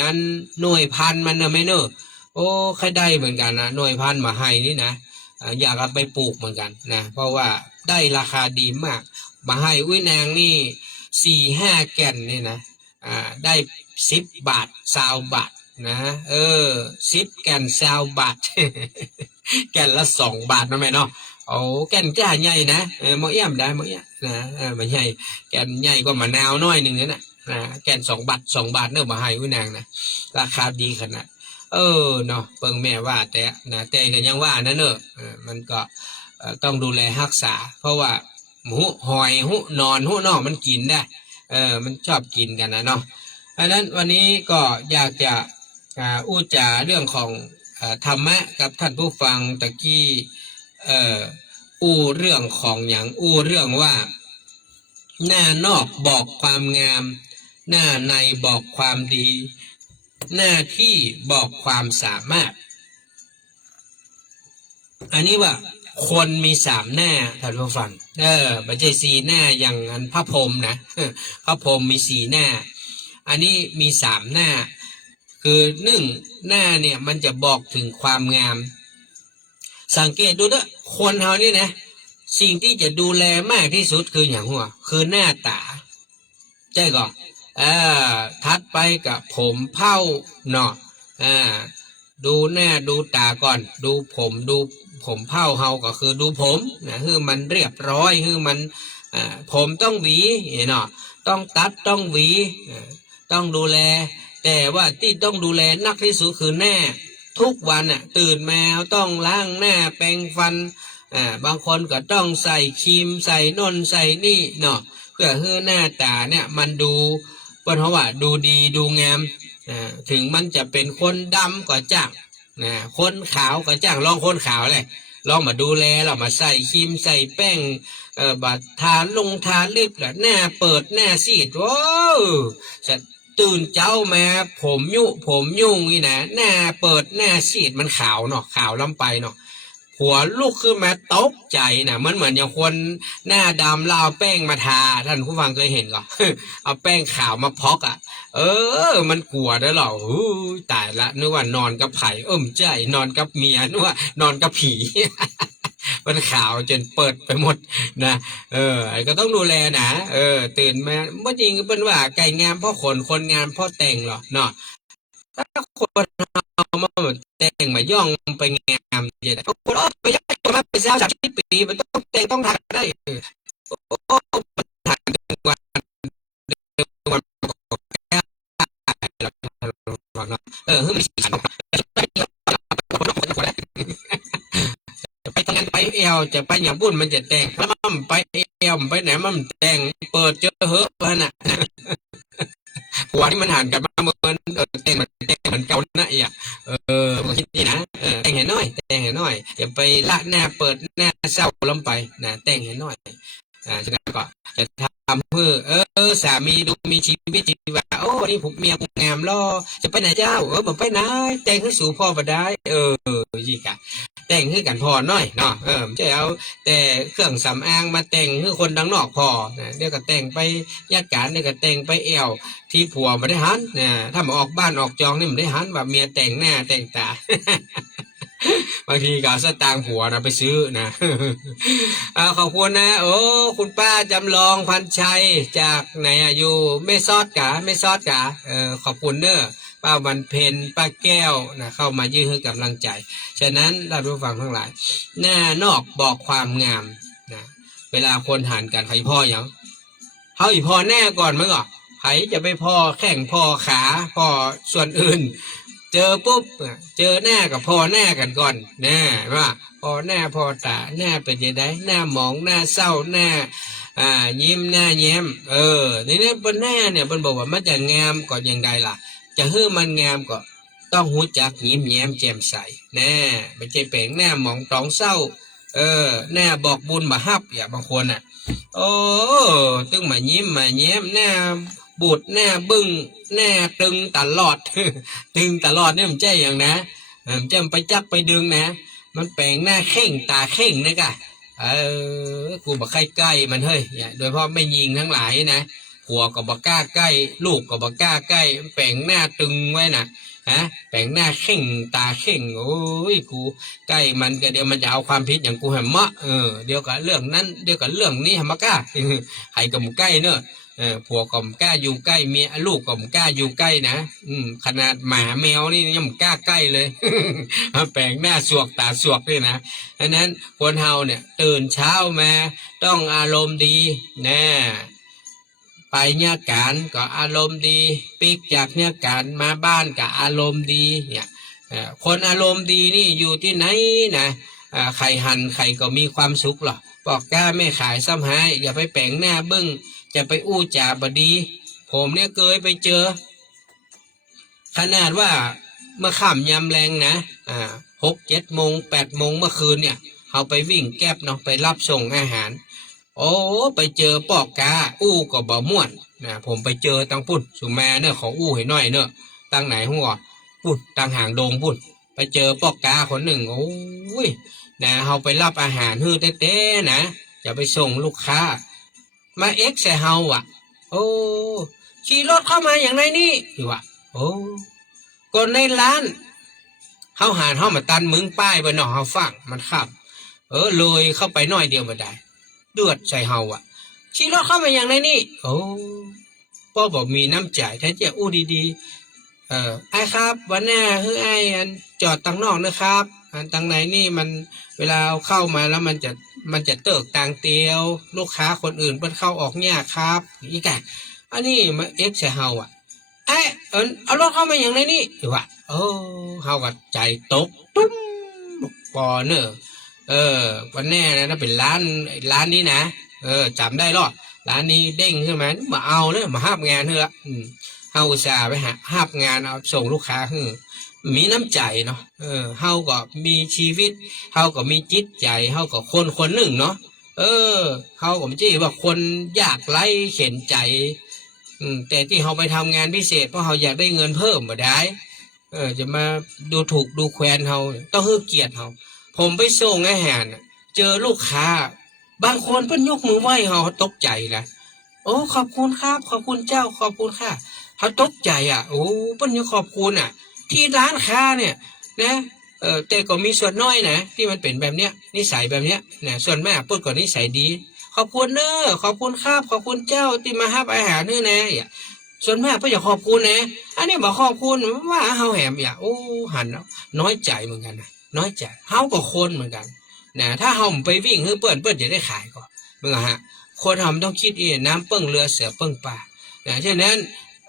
อันหน่วยพันมันเนอะไม่เนอะใครได้เหมือนกันนะหน่วยพันมาให้นี่นะอยากเอาไปปลูกเหมือนกันนะเพราะว่าได้ราคาดีมากมาให้อุ้ยนางนี่4-5 แก่นนี่นะได้10 บาท20 บาทนะ10 แก่น20 บาท แก่นละ2 บาทนะแม่เนาะแก่นจ้าใหญ่นะมอเอี่ยมได้มอเอี่ยนะมันใหญ่แก่นใหญ่กว่ามะนาวน้อยหนึ่งนั่นนะแก่น2 บาทเนอะมาให้อุ้ยนางนะราคาดีขนาดเนาะเปิงแม่ว่าแต่นะแต่ก็ยังว่านั่นเนอะมันก็ต้องดูแลรักษาเพราะว่าหูหอยหูนอนหูนอกมันกินได้มันชอบกินกันนะเนาะดังนั้นวันนี้ก็อยากจะอู้จาเรื่องของธรรมะกับท่านผู้ฟังตะกี้อู้เรื่องของอย่างอู้เรื่องว่าหน้านอกบอกความงามหน้าในบอกความดีหน้าที่บอกความสามารถอันนี้ว่าคนมี3 หน้าท่านผู้ฟังไม่ใช่4 หน้าอย่างอันพระพรหมนะพระพรหมมี4 หน้าอันนี้มี3 หน้าคือ1 หน้าเนี่ยมันจะบอกถึงความงามสังเกตดูนะคนเฮานี่นะสิ่งที่จะดูแลมากที่สุดคืออย่างหัวคือหน้าตาใช่ก่อนถัดไปกับผมเผ้าเนาะ ดูหน้าดูตาก่อนดูผมเผ้าเฮาก็คือดูผมนะคือมันเรียบร้อยคือมันผมต้องหวีเนาะต้องตัดต้องหวีต้องดูแลแต่ว่าที่ต้องดูแลนักที่สุดคือหน้าทุกวันตื่นมาต้องล้างหน้าแปรงฟันบางคนก็ต้องใส่ครีมใส่นนใส่นี่เนาะเพื่อให้หน้าตาเนี่ยมันดูเพราะว่าดูดีดูงามถึงมันจะเป็นคนดำก็จ้างคนขาวก็จ้างลองคนขาวเลยลองมาดูแลเรามาใส่ครีมใส่แป้งบัดทาทาลิปแล้วหน้าเปิดหน้าซีดโอ้ตื่นเจ้ามาผมยุ่งนี่นะหน้าเปิดหน้าซีดมันขาวเนาะขาวล้ำไปเนาะหัวลุกขึ้นมาตกใจนะมันเหมือนอย่างคนหน้าดำแล้วเอาแป้งมาทาท่านผู้ฟังเคยเห็นก่อ เอาแป้งขาวมาพอกมันกลัวได้หรอตายละนึกว่านอนกับไผ่ใจนอนกับเมียนึกว่านอนกับผี มันขาวจนเปิดไปหมดนะก็ต้องดูแลนะตื่นมาเมื่อจริงก็เป็นว่าไก่งามเพราะคนงามเพราะแต่งหรอเนาะถ้าคนเอามาแต่งมาย่องไปงามอย่างไรคนไปย่องมาไปสาว30 ปีมันต้องแต่งต้องทำได้ไปทำงานไปเอวจะไปอย่างบุญมันจะแต่งแล้วมันไปเอวไปไหนมันแต่งเปิดเจอเฮ้อน่ะหัวที่มันหันกันมาเหมือนแต่งเหมือนเก่านะผมคิดนี่นะแต่งให้น้อยอย่าไปละหน้าเปิดหน้าเศร้าล้มไปนะแต่งให้น้อยฉะนั้นก็จะทำเพื่อสามีดูมีชีวิตชีวาวันนี้ผมเมียผมงามล่อจะไปไหนเจ้าผมไปไหนแต่งให้สู่พ่อมาได้ยี่กะแต่งให้กันพอน้อยเนาะไม่ใช่เอาแต่เครื่องสำอางมาแต่งให้คนดังนอกพอนะเดี๋ยวก็แต่งไปญาติการเดี๋ยวก็แต่งไปเอวที่ผัวมาได้หันนะถ้ามาออกบ้านออกจองนี่มันได้หันแบบเมียแต่งหน้าแต่งตา บางทีก็สตางค์ผัวนะไปซื้อนะ ขอบคุณนะคุณป้าจำลองพันชัยจากไหนอยู่ไม่ซอดกะขอบคุณเนอะป้าวันเพ็ญป้าแก้วนะเข้ามายื่นให้กำลังใจฉะนั้นเราผู้ฟังทั้งหลายหน้านอกบอกความงามนะเวลาคนหันกันใครพ่ออย่างเขาอีพ่อแน่ก่อนมั้งอ่ะใครจะไปพ่อแข่งพ่อขาพ่อส่วนอื่นเจอปุ๊บเจอหน้ากับพ่อหน้ากันก่อนแน่ว่าพ่อหน้าพ่อตาหน้าเป็นยังไงหน้าหมองหน้าเศร้าหน้ายิ้มหน้าแย้มนี่บนหน้าเนี่ยมันบอกว่ามันจะงามก่อนยังไงล่ะจะให้มันงามก็ต้องหูจักยิ้มแย้มแจ่มใสแน่ไม่ใช่แปลงหน้าหมองตรองเศร้าหน้าบอกบุญมาฮับอย่างบางคนตึงมายิ้มมาแย้มหน้าบูดหน้าบึ้งหน้าตึงตลอด ตึงตลอดเนี่ยมันใจอย่างนะมันจะไปจักไปดึงนะมันแปลงหน้าเข่งตาเข่งนะกะกูบอกใกล้มันเฮ้ยโดยเฉพาะไม่ยิงทั้งหลายนะผัวก็บอกกล้าใกล้ลูกก็บอกกล้าใกล้แปลงหน้าตึงไว้นะแปลงหน้าเข่งตาเข่งโอ้ยกูใกล้มันก็เดี๋ยวมันจะเอาความผิดอย่างกูแหมมะเดี๋ยวกับเรื่องนั้นเดี๋ยวกับเรื่องนี้แหมกล้าให้กับมึงใกล้เนอะผัวก็มกล้าอยู่ใกล้เมียลูกก็มกล้าอยู่ใกล้นะขนาดหมาแมวนี่ยังกล้าใกล้เลย แปลงหน้าสวกตาสวกด้วยนะดังนั้นคนเฮาเนี่ยตื่นเช้ามาต้องอารมณ์ดีนะไปเนี่ยการก็อารมณ์ดีปิกจากเนี่ยการมาบ้านก็อารมณ์ดีเนี่ยคนอารมณ์ดีนี่อยู่ที่ไหนนะใครหันใครก็มีความสุขหรอกบอกกล้าไม่ขายซ้ำหายอย่าไปแปลงหน้าบึ้งจะไปอู้จ่าบดีผมเนี่ยเคยไปเจอขนาดว่าเมื่อค่ำยำแรงนะ6-7 โมง 8 โมงเมื่อคืนเนี่ยเขาไปวิ่งแก๊บเนาะไปรับส่งอาหารไปเจอปอกกาอู้ก็บ่ม่วนนะผมไปเจอตังพุ่นสุแม่เนี่ยของอู้ให้น้อยเนอะตั้งไหนหัวพุ่นตั้งห่างโดงพุ่นไปเจอปอกกาคนหนึ่งโอ้ยนะเขาไปรับอาหารฮือเต้ๆนะจะไปส่งลูกค้ามาใส่เฮาขี่รถเข้ามาอย่างไรนี่อยู่ก่อนในร้านเฮาหานเฮามาตันมึงป้ายบนหนอเฮาฟังมันขับเลยเข้าไปน้อยเดียวมาได้เดือดใส่เฮาขี่รถเข้ามาอย่างไรนี่พ่อบอกมีน้ำใจแท้เจ้าอู้ดีๆ ไอ้ครับวันหน้าคือไอ้อันจอดตังนอกนะครับอันตังไหนนี่มันเวลาเอาเข้ามาแล้วมันจะเติกตังเตียวลูกค้าคนอื่นเพิ่นเข้าออกเนี่ยครับอีกอะอันนี้มาเอฟใส่เฮาอ่ะไอ้เอารถเข้ามาอย่างไรนี่อยู่ว่ะเฮาก็ใจตกตุ้มปอเนอะวันแน่นะถ้าเป็นร้านนี้นะจำได้หรอร้านนี้เด้งขึ้นมามาเอาเลยมาห้าบงานเถอะเฮาอุตส่าห์ไปห้าบงานเอาส่งลูกค้ามีน้ำใจเนาะเฮาก็มีชีวิตเฮาก็มีจิตใจเฮาก็คนหนึ่งเนาะเฮาก็ไม่ใช่ว่าคนยากไร้เข็นใจแต่ที่เฮาไปทำงานพิเศษเพราะเฮาอยากได้เงินเพิ่มมาได้จะมาดูถูกดูแคลนเฮาต้องให้เกียรติเฮาผมไปส่งอาหารเจอลูกค้าบางคนเพิ่นยกมือไหว้เฮาตกใจนะโอ้ขอบคุณครับขอบคุณเจ้าขอบคุณค่ะเขาตกใจโอ้เพิ่นยังขอบคุณที่ร้านค้าเนี่ยนะแต่ก็มีส่วนน้อยนะที่มันเป็นแบบเนี้ยนิสัยแบบเนี้ยนะส่วนมากเพิ่นก็นิสัยดีขอบคุณเนอะขอบคุณครับขอบคุณเจ้าที่มาให้อาหารนี่นะส่วนมากเพิ่นอยากขอบคุณนะอันนี้บอกขอบคุณว่าเฮาแหมโอ้หันน้อยใจเหมือนกันนะน้อยใจเฮาก็คนเหมือนกันนะถ้าเฮาไปวิ่งให้เปิ้นจะได้ขายก่อนเบิ่งฮะคนเฮาต้องคิดน้ำเปิ้งเรือเสือเปิ้งป่านะฉะนั้น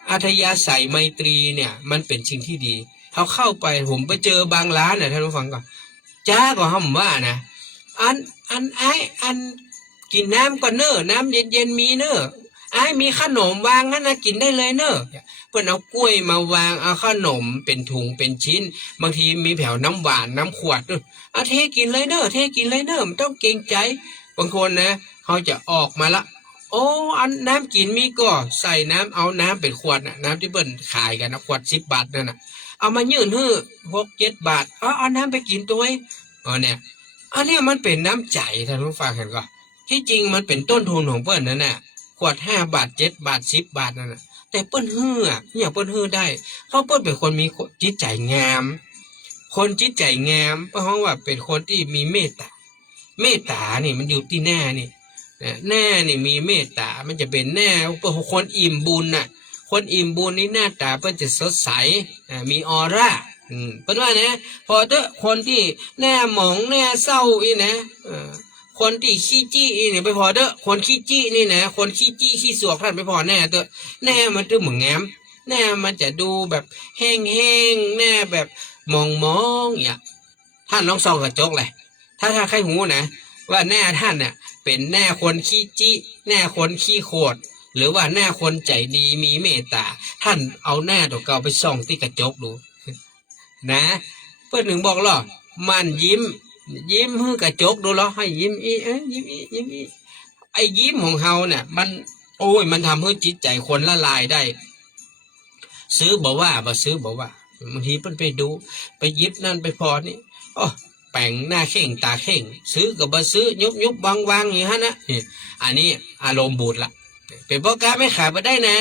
อัธยาศัยไมตรีเนี่ยมันเป็นสิ่งที่ดีเขาเข้าไปผมไปเจอบางร้านท่านผู้ฟังก่อนจ้าก็ห้ามว่านะอันกินน้ำก่อนเนอะน้ำเย็นๆมีเนอะมีขนมวางงั้นนะกินได้เลยเนอะเพื่อนเอากล้วยมาวางเอาขนมเป็นถุงเป็นชิ้นบางทีมีแผ่วน้ำหวานน้ำขวดเทกินเลยเนอะเทกินเลยเนอะมันต้องเกรงใจบางคนนะเขาจะออกมาละโอ้อันน้ำกินมีก็ใส่น้ำเอาน้ำเป็นขวดน่ะน้ำที่เปิ้นขายกันนะขวด10 บาทนั่นน่ะเอามายื่นให้6-7 บาทเอาน้ำไปกินตัวเนี่ยอันนี้มันเป็นน้ำใจท่านผู้ฟังเห็นก็ที่จริงมันเป็นต้นทุนของเปิ้นนั่นน่ะขวด5 บาท7 บาท10 บาทนั่นน่ะแต่เปิ้นเนี่ยเปิ้นได้เพราะเปิ้นเป็นคนมีจิตใจงามคนจิตใจงามเพราะว่าเป็นคนที่มีเมตตานี่มันอยู่ที่หน้านี่หน้านี่มีเมตตามันจะเป็นหน้าคนอิ่มบุญน่ะคนอิ่มบุญนี่หน้าตาเพิ่นจะสดใสมีออร่าเพิ่นว่านะพอเถอะคนที่หน้าหมองหน้าเศร้าอีนะคนที่ขี้จี้นี่ไปพอเถอะคนขี้จี้นี่นะคนขี้จี้ขี้สวกท่านไปพอแน่เถอะหน้ามันจะเหมือนแง้มหน้ามันจะดูแบบแห้งๆหน้าแบบมองอย่างท่านลองส่องกระจกเลยถ้าใครหูนะว่าหน้าท่านเนี่ยเป็นหน้าคนขี้จี้หน้าคนขี้โคตรหรือว่าหน้าคนใจดีมีเมตตาท่านเอาหน้าตัวเก่าไปส่องที่กระจกดูนะเพื่อนหนึ่งบอกหรอมันยิ้มให้กระจกดูหรอให้ยิ้มยิ้มไอ้ยิ้มของเฮาเนี่ยมันโอ้ยมันทำให้จิตใจคนละลายได้ซื้อบอกว่าบ่ซื้อบอกว่าบางทีเพิ่นไปดูไปยิบนั่นไปพอนี่แป่งหน้าเข่งตาเข่งซื้อกับบ่ซื้อยุบวางอย่างฮะนะอันนี้อารมณ์บูดละเป็นพ่อค้าไม่ขายมาได้นะ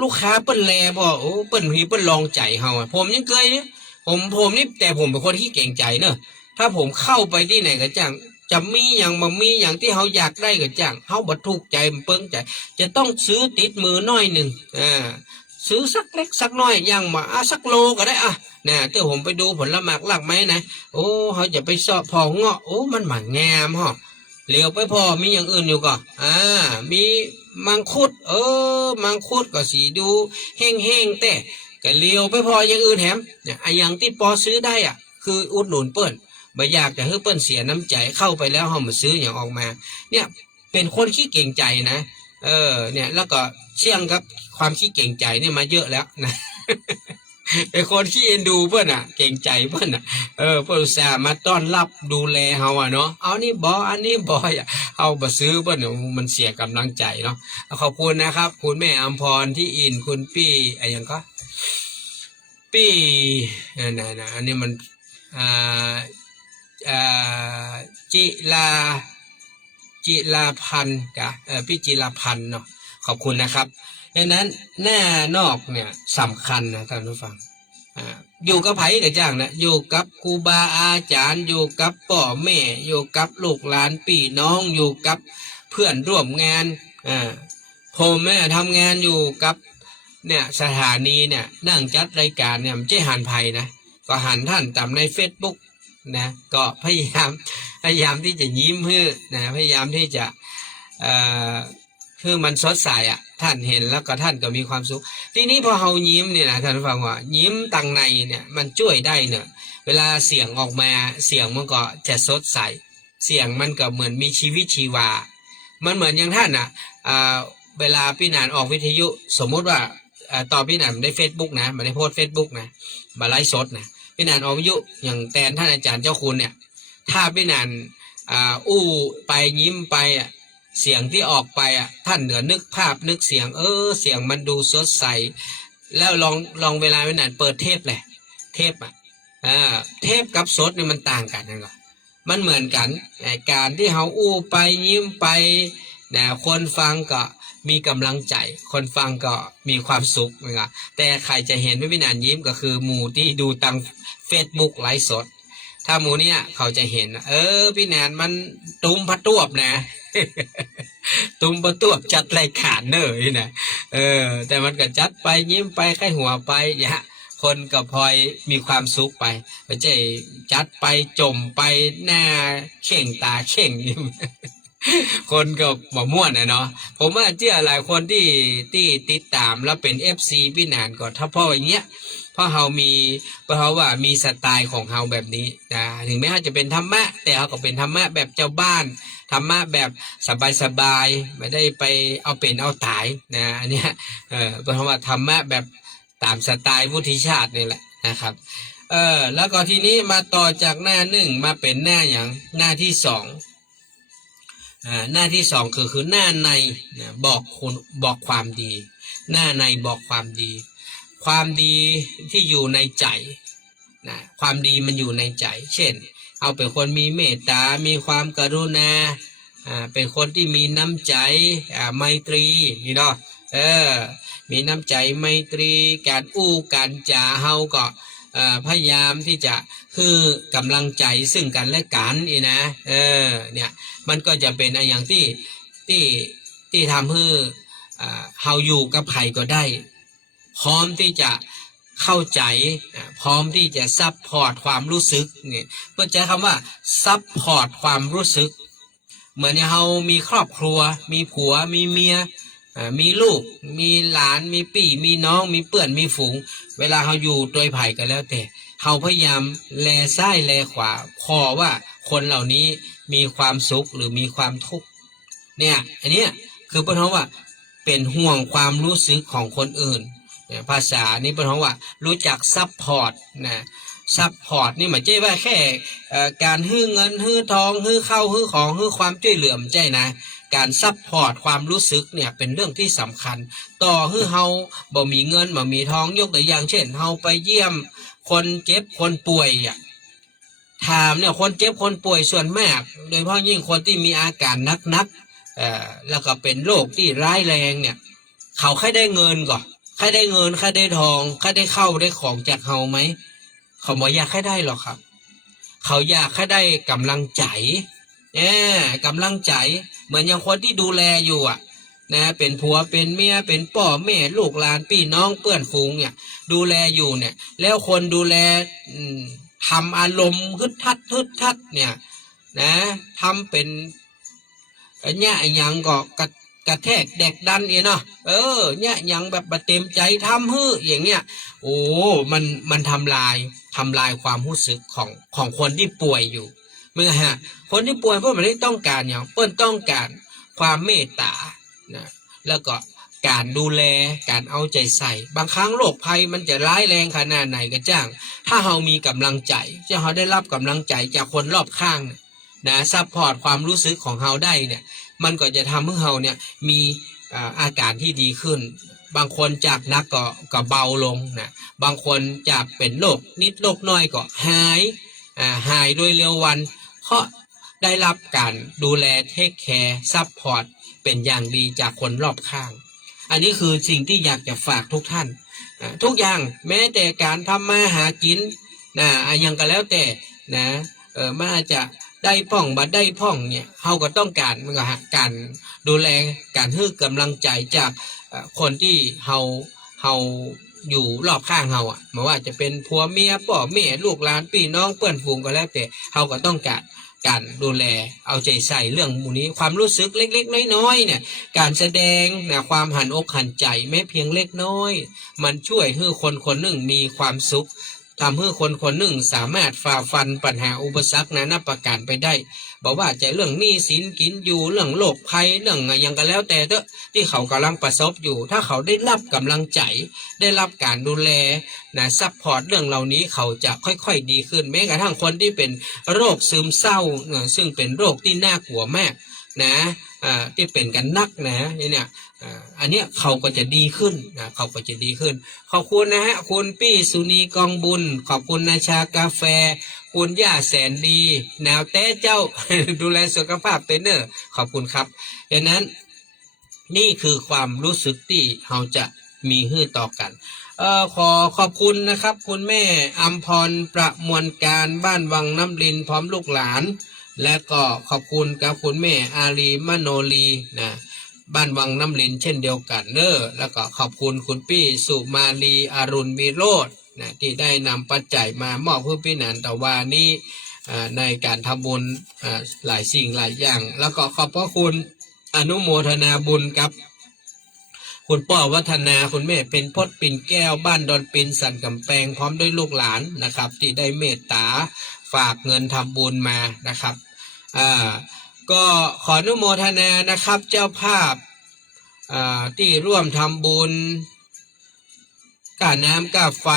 ลูกค้าเปิ้นแลบอกโอ้เปิ้นเปิ้นลองใจเฮาผมยังเคยเนี่ยผมนี่แต่ผมเป็นคนที่เก่งใจเนอะถ้าผมเข้าไปที่ไหนก็จังจะมีอย่างมามีอย่างที่เฮาอยากได้ก็จังเฮาบ่ถูกใจมันเปิ้งใจจะต้องซื้อติดมือน้อยหนึ่งซื้อสักเล็กสักน้อยอย่างมาสักโลก็ได้นะแต่ผมไปดูผลหมากหลักไม้นะโอ้เขาจะไปสอบพอเงาะโอ้มันหมากงามเหลียวไปพอมีอย่างอื่นอยู่ก็มีมังคุดมังคุดก็สีดูแห้งแต่ก็เลียวไปพออย่างอื่นแถมเนี่ยอย่างที่ปอซื้อได้คืออุดหนุนเปิ้นบ่อยากจะให้เปิ้นเสียน้ำใจเข้าไปแล้วเฮามาซื้ออย่างออกมาเนี่ยเป็นคนขี้เก่งใจนะเนี่ยแล้วก็เชื่องกับความขี้เก่งใจเนี่ยมาเยอะแล้วนะ เป็นคนขี้เอ็นดูเพื่อนเก่งใจเพื่อนเพื่อนอุตส่าห์มาต้อนรับดูแลเฮาเนาะเอานี่บออันนี้บอยเอามาซื้อเพื่อนมันเสียกำลังใจเนาะขอบคุณนะครับคุณแม่อมพรที่อินคุณปี้อย่างก็ปี้นะอันนี้มันจิลาพันธ์จ้ะพี่จิลาพันธ์เนาะขอบคุณนะครับดังนั้นหน้านอกเนี่ยสำคัญนะท่านผู้ฟังอยู่กับไผกับจ้างนะอยู่กับครูบาอาจารย์อยู่กับพ่อแม่อยู่กับลูกหลานพี่น้องอยู่กับเพื่อนร่วมงานผมแม่ทำงานอยู่กับ เนี่ยสถานีเนี่ยนั่งจัดรายการเนี่ยมันไม่ใช่หันภัยนะก็หันท่านตามใน Facebook นะก็พยายามที่จะยิ้มเพื่อนะพยายามที่จะคือมันสดใสอ่ะท่านเห็นแล้วก็ท่านก็มีความสุขทีนี้พอเฮายิ้มเนี่ยนะท่านฟังว่ายิ้มตังในเนี่ยมันช่วยได้เนอะเวลาเสียงออกมาเสียงมันก็จะสดใสเสียงมันก็เหมือนมีชีวิตชีวามันเหมือนอย่างท่านอ่ะเวลาพี่หนานออกวิทยุสมมุติว่าตอนพี่หนานได้ Facebook นะมาได้โพสต์ Facebook นะมาไลฟ์สดนะพี่หนานออกวิทยุอย่างแทนท่านอาจารย์เจ้าคุณเนี่ยถ้าพี่หนานอู้ไปยิ้มไปอ่ะเสียงที่ออกไปอ่ะท่านเหนือนึกภาพนึกเสียงเสียงมันดูสดใสแล้วลองเวลาพี่หนานเปิดเทปเลยเทปอ่ะเทปกับสดเนี่ยมันต่างกันนะ มันเหมือนกันการที่เฮาอู้ไปยิ้มไปนะคนฟังก็มีกำลังใจคนฟังก็มีความสุขนะครับแต่ใครจะเห็นพี่นานยิ้มก็คือหมู่ที่ดูตัง Facebook ไลฟ์สดถ้าหมู่เนี้ยเขาจะเห็นพี่นานมันตุ้มพะตวบนะ ตุ้มพะตวบจัดรายการเนอะนะแต่มันก็จัดไปยิ้มไปไข้หัวไปเนี่ยคนก็พลอยมีความสุขไปไม่ใช่จัดไปจมไปหน้าเข่งตาเข่ง คนก็บ่ม่วนนะเนาะผมว่าเจ้าหลายคนที่ติดตามแล้วเป็น FC พี่นานก็ถ้าพ่ออย่างเงี้ยเพราะเขาว่ามีสไตล์ของเขาแบบนี้นะถึงแม้ว่าจะเป็นธรรมะแต่เขาก็เป็นธรรมะแบบเจ้าบ้านธรรมะแบบสบายๆไม่ได้ไปเอาเป็นเอาตายนะอันเนี้ยเพราะว่าธรรมะแบบตามสไตล์วุฒิชาตินี่แหละนะครับแล้วก็ทีนี้มาต่อจากหน้าหนึ่งมาเป็นหน้าอย่างหน้าที่สองหน้าที่สองคือหน้าในบอกความดีหน้าในบอกความดีความดีที่อยู่ในใจนะความดีมันอยู่ในใจเช่นเอาเป็นคนมีเมตตามีความกรุณาเป็นคนที่มีน้ำใจไมตรีนี่เนาะมีน้ำใจไมตรีการอู้การจาเฮาก็พยายามที่จะคือกำลังใจซึ่งกันและกันนี่นะเนี่ยมันก็จะเป็นอย่างที่ทำให้เฮาอยู่กับใครก็ได้พร้อมที่จะเข้าใจพร้อมที่จะซัพพอร์ตความรู้สึกเนี่ยเพื่อใช้คำว่าซัพพอร์ตความรู้สึกเหมือนเฮามีครอบครัวมีผัวมีเมียมีลูกมีหลานมีปี่มีน้องมีเปื่อนมีฝูงเวลาเขาอยู่ตัวไผ่กันแล้วแต่เขาพยายามแลซ้ายแลขวาพอว่าคนเหล่านี้มีความสุขหรือมีความทุกข์เนี่ยอันเนี้ยคือเป็นเพราะว่าเป็นห่วงความรู้สึกของคนอื่นภาษานี้เป็นเพราะว่ารู้จักซัพพอร์ตนะซัพพอร์ตนี่หมายใจว่าแค่การฮื้อเงินฮื้อทองฮื้อข้าวฮื้อของฮื้อความช่วยเหลือไม่ใช่นะการซัพพอร์ตความรู้สึกเนี่ยเป็นเรื่องที่สำคัญต่อให้เฮาบ่มีเงินบ่มีทองยกตัวอย่างเช่นเฮาไปเยี่ยมคนเจ็บคนป่วยถามเนี่ยคนเจ็บคนป่วยส่วนมากโดยเฉพาะยิ่งคนที่มีอาการนักแล้วก็เป็นโรคที่ร้ายแรงเนี่ยเขาแค่ได้เงินก่อนแค่ได้เงินแค่ได้ทองแค่ได้เข้าได้ของจากเฮาไหมเขาบอกอยากแค่ได้หรอกครับเขาอยากแค่ได้กำลังใจกำลังใจเหมือนอย่างคนที่ดูแลอยู่นะเป็นผัวเป็นเมียเป็นพ่อแม่ลูกหลานพี่น้องเพื่อนฝูงเนี่ยดูแลอยู่เนี่ยแล้วคนดูแลทำอารมณ์ฮึดทัดเนี่ยนะทำเป็นเนี่ยอย่างก็กระแทกแดกดันเนาะเนี่ยอย่างแบบเต็มใจทำฮึอย่างเงี้ยโอ้มันทำลายความรู้สึกของคนที่ป่วยอยู่เมื่อคนที่ป่วยเพื่อนไม่ได้ต้องการอย่างเพื่อนต้องการความเมตตานะแล้วก็การดูแลการเอาใจใส่บางครั้งโรคภัยมันจะร้ายแรงขนาดไหนก็จ้างถ้าเรามีกำลังใจจะเราได้รับกำลังใจจากคนรอบข้างนะซัพพอร์ตความรู้สึกของเราได้เนี่ยมันก็จะทำให้เราเนี่ยมีอาการที่ดีขึ้นบางคนจากนักก็เบาลงนะบางคนจากเป็นโรคนิดโรคน้อยก็หายโดยเร็ววันเพราะได้รับการดูแลเทคแคร์ซัพพอร์ตเป็นอย่างดีจากคนรอบข้างอันนี้คือสิ่งที่อยากจะฝากทุกท่านทุกอย่างแม้แต่การทำมาหากินนะอย่างก็แล้วแต่นะมันอาจจะได้พ่องบัดได้พ่องเนี่ยเขาก็ต้องการมันก็การดูแลการให้กำลังใจจากคนที่เฮ เฮาอยู่รอบข้างเฮาไม่ว่าจะเป็นผัวเมียพ่อแม่ลูกหลานพี่น้องเพื่อนฝูงก็แล้วแต่เฮาก็ต้องการดูแลเอาใจใส่เรื่องหมู่นี้ความรู้สึกเล็กๆน้อยๆเนี่ยการแสดงนะความหันอกหันใจแม้เพียงเล็กน้อยมันช่วยให้คนคนหนึ่งมีความสุขทำให้คนคนหนึ่งสามารถฝ่าฟันปัญหาอุปสรรคนานาประการไปได้บอกว่าจะเรื่องหนี้สินกินอยู่เรื่องโรคภัยเรื่องอย่างก็แล้วแต่เถอะที่เขากำลังประสบอยู่ถ้าเขาได้รับกำลังใจได้รับการดูแลนะซัพพอร์ตเรื่องเหล่านี้เขาจะค่อยๆดีขึ้นแม้กระทั่งคนที่เป็นโรคซึมเศร้าซึ่งเป็นโรคที่น่ากลัวมากนะที่เป็นกันนักนะเนี่ยอันเนี้ยเขาก็จะดีขึ้นนะเขาก็จะดีขึ้นขอบคุณนะฮะคุณปี้สุนีกองบุญขอบคุณนาชากาแฟคุณย่าแสนดีแนวเต้เจ้า ดูแลสุขภาพเป็นเนอร์ขอบคุณครับดังนั้นนี่คือความรู้สึกที่เราจะมีให้ต่อกันขอบคุณนะครับคุณแม่อัมพรประมวลการบ้านวังน้ำลินพร้อมลูกหลานและก็ขอบคุณกับคุณแม่อารีมโนลีนะบ้านวังน้ำลินเช่นเดียวกันเนอแล้วก็ขอบคุณคุณปี้สุมาลีอรุณวิโรจน์นะที่ได้นำปัจจัยมามอบเพื่อพี่นันตวานี้ในการทำบุญหลายสิ่งหลายอย่างแล้วก็ขอบพระคุณอนุโมทนาบุญกับคุณป้อวัฒนาคุณแม่เป็นพจน์ปิ่นแก้วบ้านดอนปินสันกำแพงพร้อมด้วยลูกหลานนะครับที่ได้เมตตาฝากเงินทำบุญมานะครับก็ขออนุโมทนานะครับเจ้าภาพที่ร่วมทำบุญค่าน้ำค่าไฟ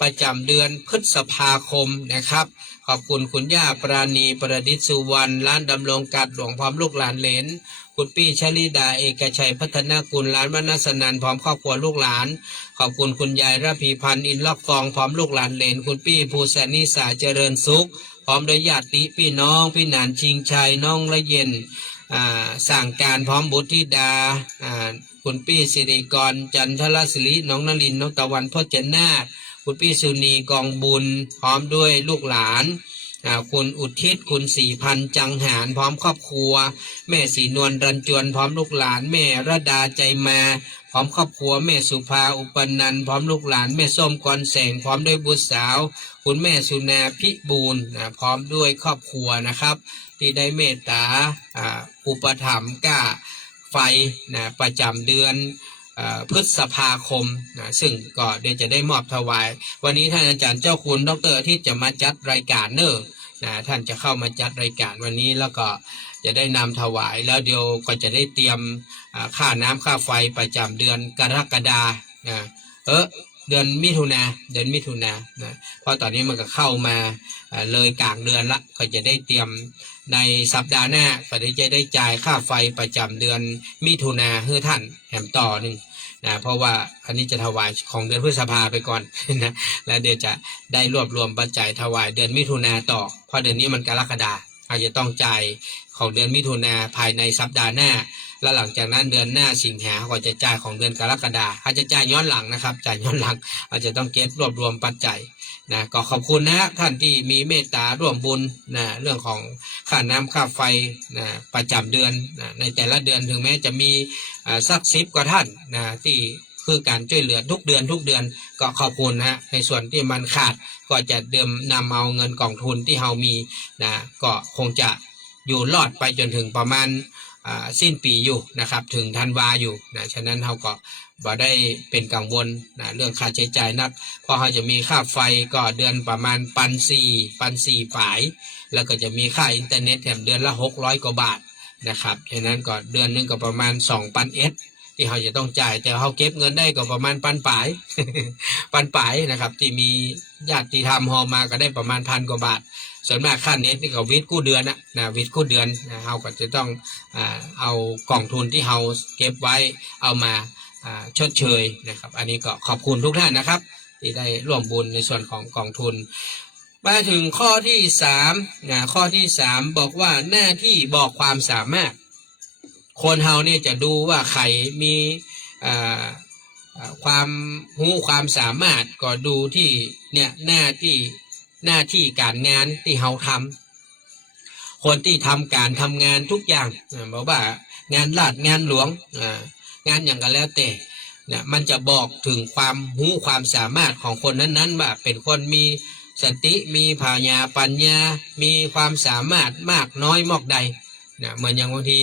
ประจำเดือนพฤษภาคมนะครับขอบคุณคุณย่าปราณีประดิษฐ์สุวรรณร้านดำรงกัดหลวงพร้อมลูกหลานเหลนคุณปี้ชลิดาเอกชัยพัฒนากุลร้านวรรณสนันพร้อมครอบครัวลูกหลานขอบคุณคุณยายระพีพันธ์อินล็อกฟองพร้อมลูกหลานเหลนคุณปี้ภูแสนิสาเจริญสุขพร้อมด้วยญาติพี่น้องพี่หนานชิงชัยน้องละเย็นสั่งการพร้อมบุตรธิดาคุณปี้สิริกรจันทรศิริน้องนลินน้องตะวันพจนาถคุณปี้สุนีกองบุญพร้อมด้วยลูกหลานคุณอุทิศคุณ4,000จังหารพร้อมครอบครัวแม่สีนวลรันจวนพร้อมลูกหลานแม่ระดาใจมาพร้อมครอบครัวแม่สุภาอุปนันท์พร้อมลูกหลานแม่ส้มกรแสงพร้อมด้วยบุตรสาวคุณแม่สุนาพิบูลพร้อมด้วยครอบครัวนะครับที่ได้เมตตาอุปถัมภ์ก้าไฟประจำเดือนพฤษภาคมซึ่งก็เดี๋ยวจะได้มอบถวายวันนี้ท่านอาจารย์เจ้าคุณดร.ที่จะมาจัดรายการท่านจะเข้ามาจัดรายการวันนี้แล้วก็จะได้นำถวายแล้วเดี๋ยวก็จะได้เตรียมค่าน้ำค่าไฟประจำเดือนกรกฎาเดือนมิถุนาเพราะตอนนี้มันก็เข้ามาเลยกลางเดือนละก็จะได้เตรียมในสัปดาห์หน้าก็จะได้จ่ายค่าไฟประจำเดือนมิถุนาให้ท่านแถมต่อหนึ่งเพราะว่าอันนี้จะถวายของเดือนพฤษภาไปก่อนนะแล้วเดี๋ยวจะได้รวบรวมปัจจัยถวายเดือนมิถุนาต่อเพราะเดือนนี้มันกรกฎาอาจจะต้องจ่ายของเดือนมิถุนาภายในสัปดาห์หน้าแล้วหลังจากนั้นเดือนหน้าสิงหาก็จะจ่ายของเดือนกรกฎาอาจจะจ่ายย้อนหลังนะครับจ่ายย้อนหลังอาจจะต้องเก็บรวบรวมปัจจัยก็ขอบคุณนะท่านที่มีเมตตาร่วมบุญเรื่องของค่าน้ำค่าไฟประจำเดือนในแต่ละเดือนถึงแม้จะมีสัก10 กว่าท่านที่คือการช่วยเหลือทุกเดือนก็ขอบคุณในส่วนที่มันขาดก็จะนำเอาเงินกองทุนที่เรามีก็คงจะอยู่รอดไปจนถึงประมาณสิ้นปีอยู่นะครับถึงธันวาอยู่ฉะนั้นเราก็บ่ได้เป็นกังวลเรื่องค่าใช้จ่ายนักเพราะเราจะมีค่าไฟก็เดือนประมาณ1,400ฝ่ายแล้วก็จะมีค่าอินเทอร์เน็ตแถมเดือนละ600 กว่าบาทนะครับฉะนั้นก็เดือนนึงก็ประมาณ2,000ที่เราจะต้องจ่ายแต่เราเก็บเงินได้ก็ประมาณ1,000ปลายนะครับที่มีญาติธรรมหอมาก็ได้ประมาณ1,000 กว่าบาทส่วนมากค่าเน็ตนี่ก็วิทย์กู้เดือนวิทย์กู้เดือนเราก็จะต้องเอากองทุนที่เราเก็บไว้เอามาชดเชยนะครับอันนี้ก็ขอบคุณทุกท่านนะครับที่ได้ร่วมบุญในส่วนของกองทุนมาถึงข้อที่3ข้อที่3บอกว่าหน้าที่บอกความสามารถคนเฮาเนี่ยจะดูว่าใครมีความรู้ความสามารถก็ดูที่เนี่ยหน้าที่การงานที่เฮาทำคนที่ทำการทำงานทุกอย่างบอกว่างานราชงานหลวงงานอย่างกันแล้วแต่ เนี่ยมันจะบอกถึงความรู้ความสามารถของคนนั้นๆว่าเป็นคนมีสติมีภาญาปัญญามีความสามารถมากน้อยมากใดเนี่ยเหมือนอย่างบางที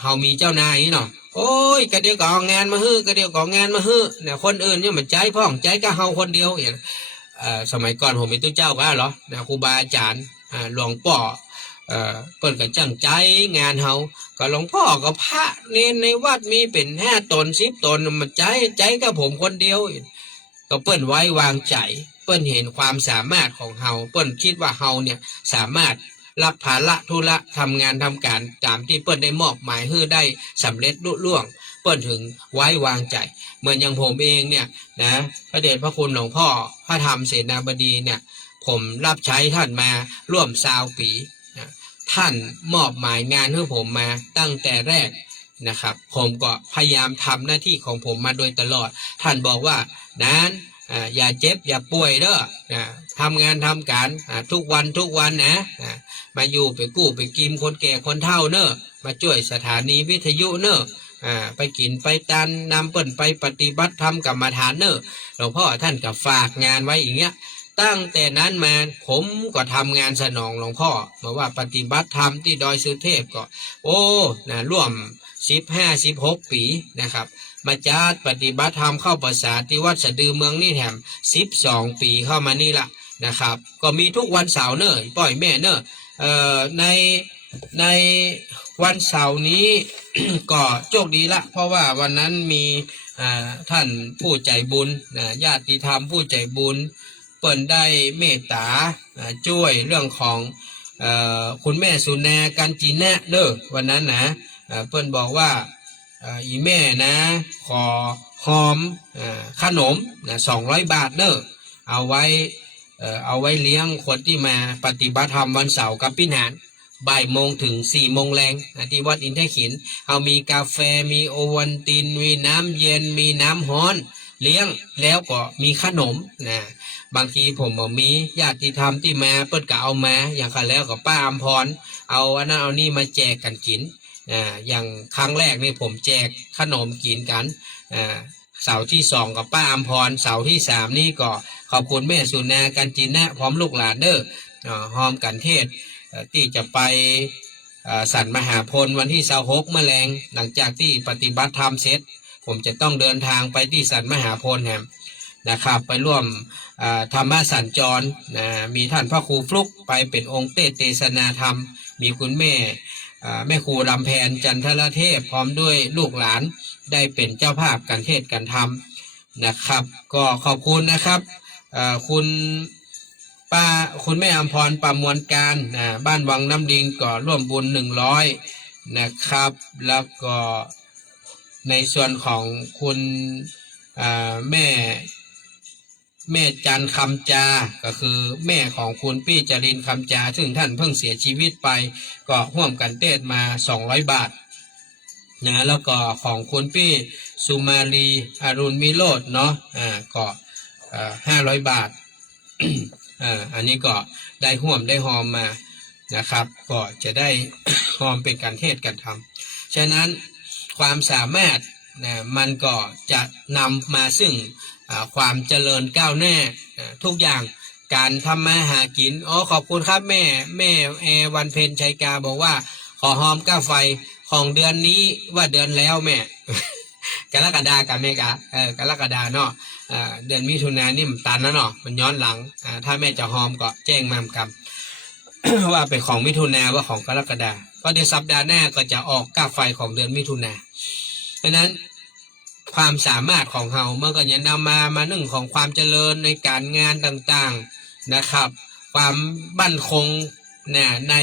เฮามีเจ้านายนี่เนาะโอ้ยกระเดียวก็เอางานมาฮื้อกระเดียวก็เอางานมาฮื้อเนี่ยคนอื่นเนี่ยมันใจพ่องใจก็เฮาคนเดียวอย่างสมัยก่อนผมเป็นตู้เจ้าก็เหรอนะครูบาอาจารย์หลวงพ่อเปิ่นก็จังใจงานเฮาก็หลวงพ่อก็พระเนนในวัดมีเป็น5 ตน 10 ตนมันใจกับผมคนเดียวก็เปิ้นไว้วางใจเปิ้นเห็นความสามารถของเฮาเปิ้นคิดว่าเฮาเนี่ยสามารถรับภาระธุระทำงานทำการตามที่เปิ้นได้มอบหมายให้ได้สำเร็จลุล่วงเปิ้นถึงไว้วางใจเหมือนอย่างผมเองเนี่ยนะพระเดชพระคุณหลวงพ่อพระธรรมเสนาบดีเนี่ยผมรับใช้ท่านมาร่วม20 ปีนะท่านมอบหมายงานให้ผมมาตั้งแต่แรกนะครับผมก็พยายามทำหน้าที่ของผมมาโดยตลอดท่านบอกว่านั้นอย่าเจ็บอย่าป่วยเด้อทำงานทำการทุกวันนะมาอยู่ไปกู้ไปกินคนแก่คนเฒ่าเนอะมาช่วยสถานีวิทยุเนอะไปกินไปตันนำเปิ้นไปปฏิบัติธรรมกรรมฐานเนอะหลวงพ่อท่านก็ฝากงานไว้อย่างเงี้ยตั้งแต่นั้นมาผมก็ทำงานสนองหลวงพ่อมาว่าปฏิบัติธรรมที่ดอยสุเทพก็ร่วม15-16 ปีนะครับมาจัดปฏิบัติธรรมเข้าประสาทที่วัดสะดือเมืองนี่แถม12 ปีเข้ามานี่ละนะครับก็มีทุกวันเสาร์เนอะปล่อยแม่เนอะในวันเสาร์นี้ ก็โชคดีละเพราะว่าวันนั้นมีท่านผู้ใจบุญญาติธรรมผู้ใจบุญเปิ่นได้เมตตาช่วยเรื่องของคุณแม่สุนากันจีนะเด้อวันนั้นนะเปิ่นบอกว่าอีแม่นะขอหอมขนม200 บาทเด้อเอาไว้เลี้ยงคนที่มาปฏิบัติธรรมวันเสาร์กับพี่นานบ่ายโมงถึง4 โมงแรงที่วัดอินทขินเอามีกาแฟมีโอวัลตินมีน้ำเย็นมีน้ำฮ้อนเลี้ยงแล้วก็มีขนมนะบางทีผมมีญาติธรรมที่มาเปิดก็เอามาอย่างคันแล้วกับป้าอมพรเอาอันนั้นเอานี่มาแจกกันกินอย่างครั้งแรกนี่ผมแจกขนมกินกันเสาร์ที่2กับป้าอมพรเสาร์ที่3นี่ก็ขอบคุณแม่สุนากันจินะพร้อมลูกหลานเด้อหอมกันเทศที่จะไปสันมหาพลวันที่26แมลงหลังจากที่ปฏิบัติธรรมเสร็จผมจะต้องเดินทางไปที่สันมหาพลนะครับไปร่วมธรรมสัญจรมีท่านพระครูฟลุกไปเป็นองค์เทศนาธรรมมีคุณแม่ครูลำแพนจันทรเทพพร้อมด้วยลูกหลานได้เป็นเจ้าภาพการเทศการธรรมนะครับก็ขอบคุณนะครับคุณแม่อมพรประมวลการบ้านวังน้ำดิงก็ร่วมบุญ100นะครับแล้วก็ในส่วนของคุณแม่จันคำจาก็คือแม่ของคุณพี่จรินคำจาซึ่งท่านเพิ่งเสียชีวิตไปก็ร่วมกันเทศมา200 บาทแล้วก็ของคุณพี่สุมาลีอรุณมิโรจน์เนาะก็500 บาท อันนี้ก็ได้ห่วมได้หอมมานะครับก็จะได้ หอมเป็นการเทศกันทำฉะนั้นความสามารถมันก็จะนำมาซึ่งความเจริญก้าวหน้าทุกอย่างการทำมาหากินขอบคุณครับแม่แอวันเพ็ญชัยกาบอกว่าขอหอมก้าไฟของเดือนนี้ว่าเดือนแล้วแม่ กรกฎากับแม่กกรกฎาเนาะเดือนมิถุนายนนี่มันตันแล้วเนาะมันย้อนหลังถ้าแม่จะหอมก็แจ้งมากรรม ว่าเป็นของมิถุนาว่าของกรกฎาก็เดี๋ยวสัปดาห์หน้าก็จะออกก้าไฟของเดือนมิถุนาเพราะนั้นความสามารถของเราเมื่อก็จะนำมาหนึ่งของความเจริญในการงานต่างๆนะครับความมั่นคงใน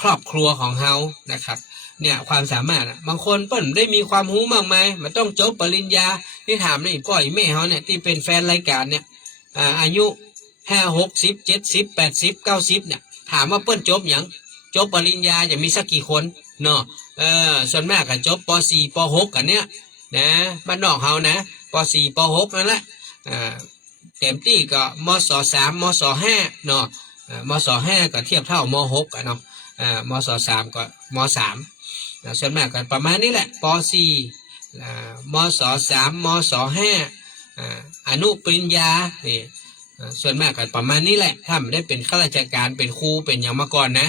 ครอบครัวของเรานะครับเนี่ยความสามารถบางคนเปิ้นได้มีความรู้มากมายมันต้องจบปริญญาที่ถามนี่พ่อยแม่เขาเนี่ยที่เป็นแฟนรายการเนี่ยอายุ50 60 70 80 90เนี่ยถามว่าเปิ้นจบอย่างจบปริญญาจะมีสักกี่คนเนาะส่วนมากก็จบป.4 ป.6 กันเนี่ยนะบ้านนอกเขานะป.4 ป.6 นั่นแหละเต็มที่ก็มศ.3 มศ.5เนาะมศ.5ก็เทียบเท่าม.6กันเนาะมศ.3ก็ม.3ส่วนมากก็ประมาณนี้แหละป มศ3มศ5อนุปริญญานี่ส่วนมากก็ประมาณนี้แหละถ้าไม่ได้เป็นข้าราชการเป็นครูเป็นอย่างมาก่อนนะ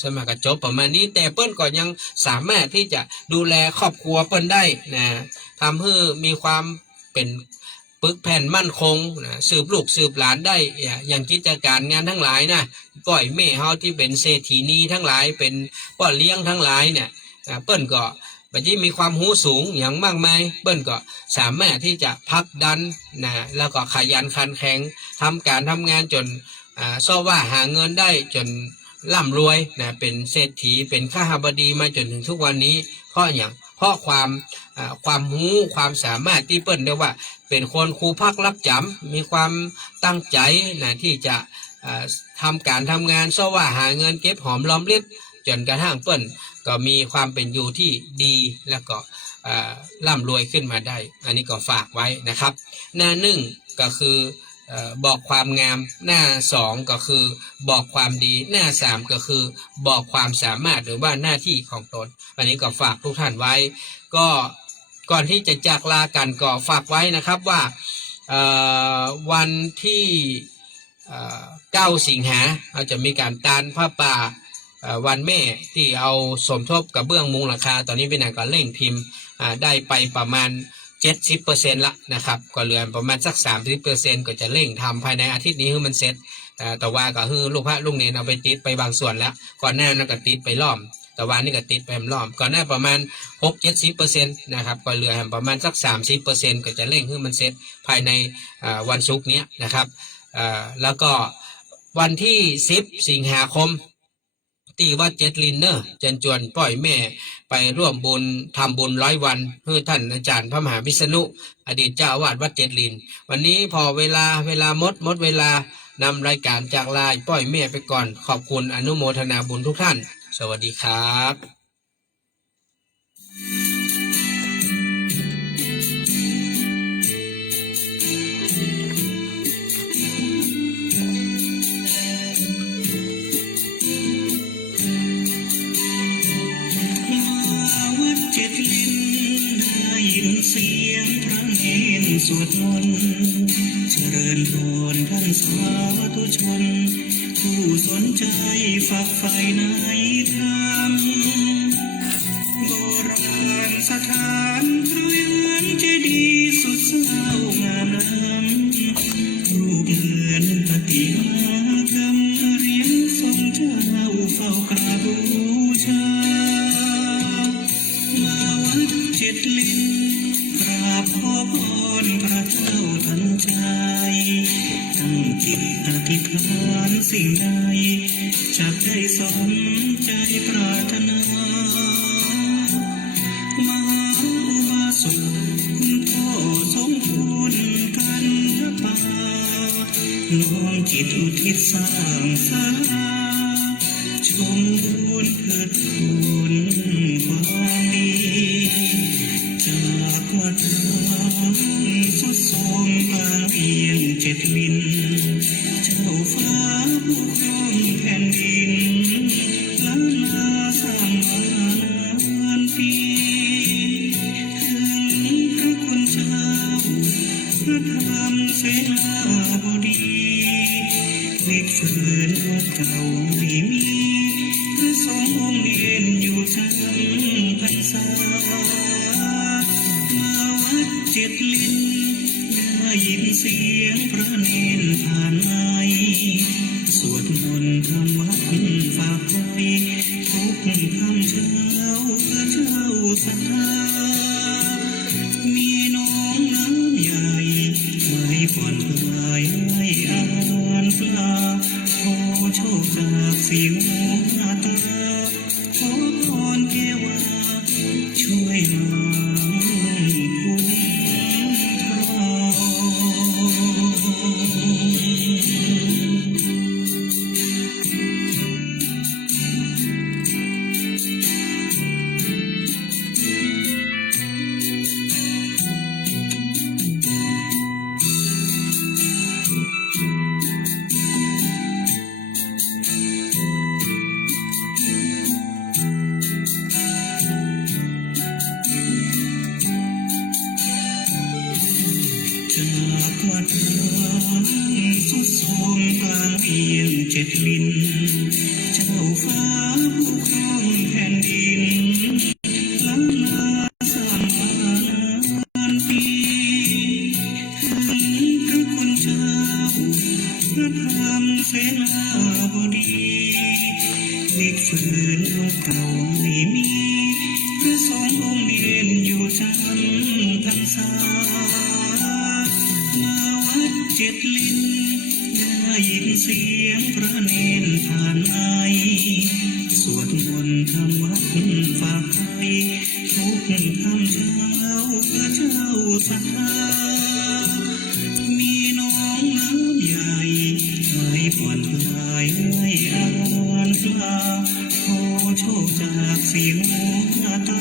ส่วนมากก็จบประมาณนี้แต่เปิ้นก็ยังสามารถที่จะดูแลครอบครัวเปิ้นได้นะทำให้มีความเป็นปึกแผ่นมั่นคงนะสืบลูกสืบหลานได้อย่างกิจการงานทั้งหลายนะปล่อยแม่เฮาที่เป็นเศรษฐีนีทั้งหลายเป็นพ่อเลี้ยงทั้งหลายเนี่ยเปิ้นก็บัดนี้มีความรู้สูงอย่างมากมายเปิ้นก็สามารถที่จะพักดันนะแล้วก็ขยันขันแข็งทำการทำงานจนซ่อว่าหาเงินได้จนร่ำรวยนะเป็นเศรษฐีเป็นข้าบดีมาจนถึงทุกวันนี้เพราะอย่างเพราะความรู้ความสามารถที่เปิ้นเรียกว่าเป็นคนครูพักรักจำมีความตั้งใจนะที่จะทำการทำงานซ่อว่าหาเงินเก็บหอมรอมริบจนกระทั่งเปิ้นก็มีความเป็นอยู่ที่ดีแล้วก็ร่ำรวยขึ้นมาได้อันนี้ก็ฝากไว้นะครับหน้าหนึ่งก็คือบอกความงามหน้า2ก็คือบอกความดีหน้า3ก็คือบอกความสามารถหรือว่าหน้าที่ของตนอันนี้ก็ฝากทุกท่านไว้ก็ก่อนที่จะจากลากันก็ฝากไว้นะครับว่าวันที่9 สิงหาเราจะมีการตานผ้าป่าวันแม่ที่เอาสมทบกับเบื้องมุงราคาตอนนี้เป็นการเร่งพิมพ์ได้ไปประมาณ 70% ละนะครับก็เหลือประมาณสัก 30% ก็จะเร่งทำภายในอาทิตย์นี้ให้มันเสร็จแต่ว่าก็คือลูกพระลูกเนรเอาไปติดไปบางส่วนแล้วก่อนหน้านั้นก็ติดไปล้อมแต่ว่านี่ก็ติดไปล้อมก่อนหน้าประมาณ 6-70% นะครับก็เหลือประมาณสัก 30% ก็จะเร่งให้มันเสร็จภายในวันศุกร์นี้นะครับแล้วก็วันที่10 สิงหาคมที่วัดเจ็ดลินเนอร์เชิญชวนปล่อยแม่ไปร่วมบุญทำบุญ100 วันเพื่อท่านอาจารย์พระมหาวิษณุอดีตเจ้าอาวาสวัดเจ็ดลินวันนี้พอเวลาหมดเวลานำรายการจากลาปล่อยแม่ไปก่อนขอบคุณอนุโมทนาบุญทุกท่านสวัสดีครับเสียงพระเนรสวดมนต์เจริญพรท่านสาธุชนผู้สนใจฝักใฝ่ในธรรมโบราณสถานพระเรือนเจดีย์สุดเศร้างามล้ำรูปเหมือนปฏิมากรรมเหรียญทรงเจ้าเฝ้ากราบบูชามาวัดเจ็ดลินกราบขอพรพระเจ้าทันใจตั้งจิตอธิษฐานสิ่งใดจะได้สมใจปรารถนามหาอุบาสกคุณพ่อสมบูรณ์กันป่าน้อมจิตอุทิศสร้างสาชมบุญเถิดคุณความดีจากวัดร้างสุดทรงบางเอียงเจ็ดลินเจ้าฟ้าผู้ครองแผ่นดินล้านนาสร้างมานานปีถึงพระคุณเจ้าพระธรรมเสนาบดีวิกฝืนวัดเก่าไม่มีพระสงฆ์องค์เด่นอยู่ชั้นพรรษาเจ็ดลินได้ยินเสียงพระเนรผ่านไมสวดมนต์ทำวัดฝากไว้ทุกคำเช้าเพื่อเจ้าศรัทธามีน้องน้ำใหญ่ไม่ผ่อนคลายให้อาหารปลาขอโชคจากเสียงนาตาขอพรเทวาช่วยมา ทางสุดโทรมกลางเอียงเจ็ดลิ้นเจ้าฟ้าผู้ครองแผ่นดินล้านนาสร้างมานานปีถึงพระคุณเจ้าพระธรรมเสนาบดีนิกฝืนองค์เก่าไม่มีพระสงฆ์องค์เด่นอยู่จำพรรษามาวัดเจ็ดลิ้นได้ยินเสียงพระเนรผ่านไอสวดมนต์ธรรมะฝากให้ทุกค่ำเช้าพระเจ้าศรัทธามีน้องน้ำใหญ่ไม่ผ่อนคลายไม่อ่านปลาขอโชคจากเสียงหัวตา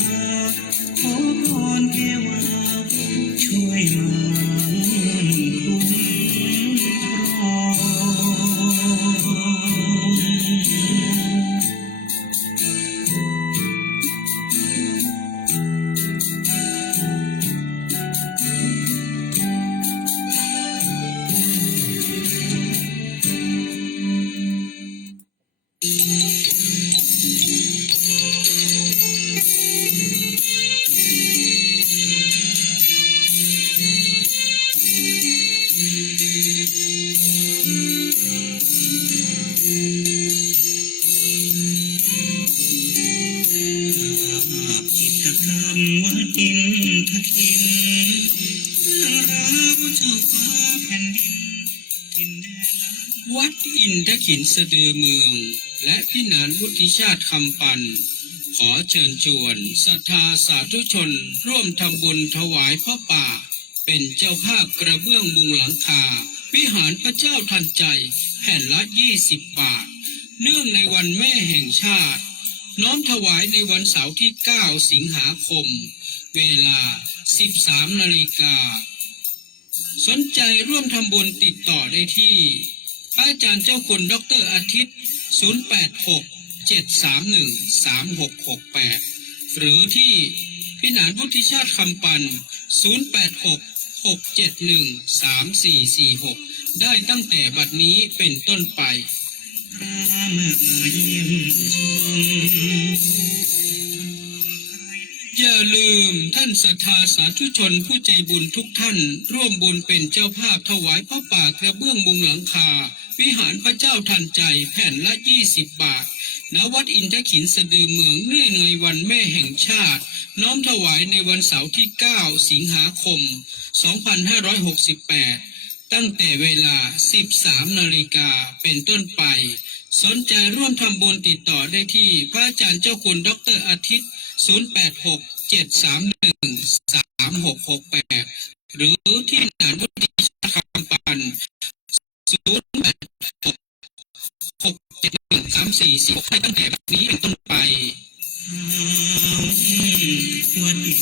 ขอพรเทวาช่วยมาคุ้มครองจิตรกรรมวัดอินทขินเรื่องราวเจ้าฟ้าแผ่นดินทินแดนล้าน วัดอินทขินสะดือเมือง และพินานวุฒิชาติคำปัน ขอเชิญชวนศรัทธาสาธุชนร่วมทำบุญถวายพระป่า เป็นเจ้าภาพกระเบื้องมุงหลังคา วิหารพระเจ้าทันใจแผ่นละ20 บาท เนื่องในวันแม่แห่งชาติ น้อมถวายในวันเสาร์ที่ 9 สิงหาคม เวลา 13 นาฬิกา สนใจร่วมทำบุญติดต่อได้ที่พระอาจารย์เจ้าคุณดร.อาทิตย์ 086-731-3668 หรือที่พินานวุฒิชาติคำปัน 086-671-3446 ได้ตั้งแต่บัดนี้เป็นต้นไป พระเมื่อมาเยี่ยมชม อย่าลืมท่านศรัทธาสาธุชนผู้ใจบุญทุกท่าน ร่วมบุญเป็นเจ้าภาพถวายพระป่ากระเบื้องมุงหลังคา วิหารพระเจ้าทันใจแผ่นละ20 บาท ณ วัดอินทขินสะดือเมืองเนื่องในวันแม่แห่งชาติ น้อมถวายในวันเสาร์ที่ 9 สิงหาคม 2568 ตั้งแต่เวลา 13 นาฬิกาเป็นต้นไป สนใจร่วมทำบุญติดต่อได้ที่พระอาจารย์เจ้าคุณดร.อาทิตย์ 086-731-3668 หรือที่พินานวุฒิชาติคำปัน 086-671-3446 ให้ตั้งแต่บัดนี้เป็นต้นไป วันอิน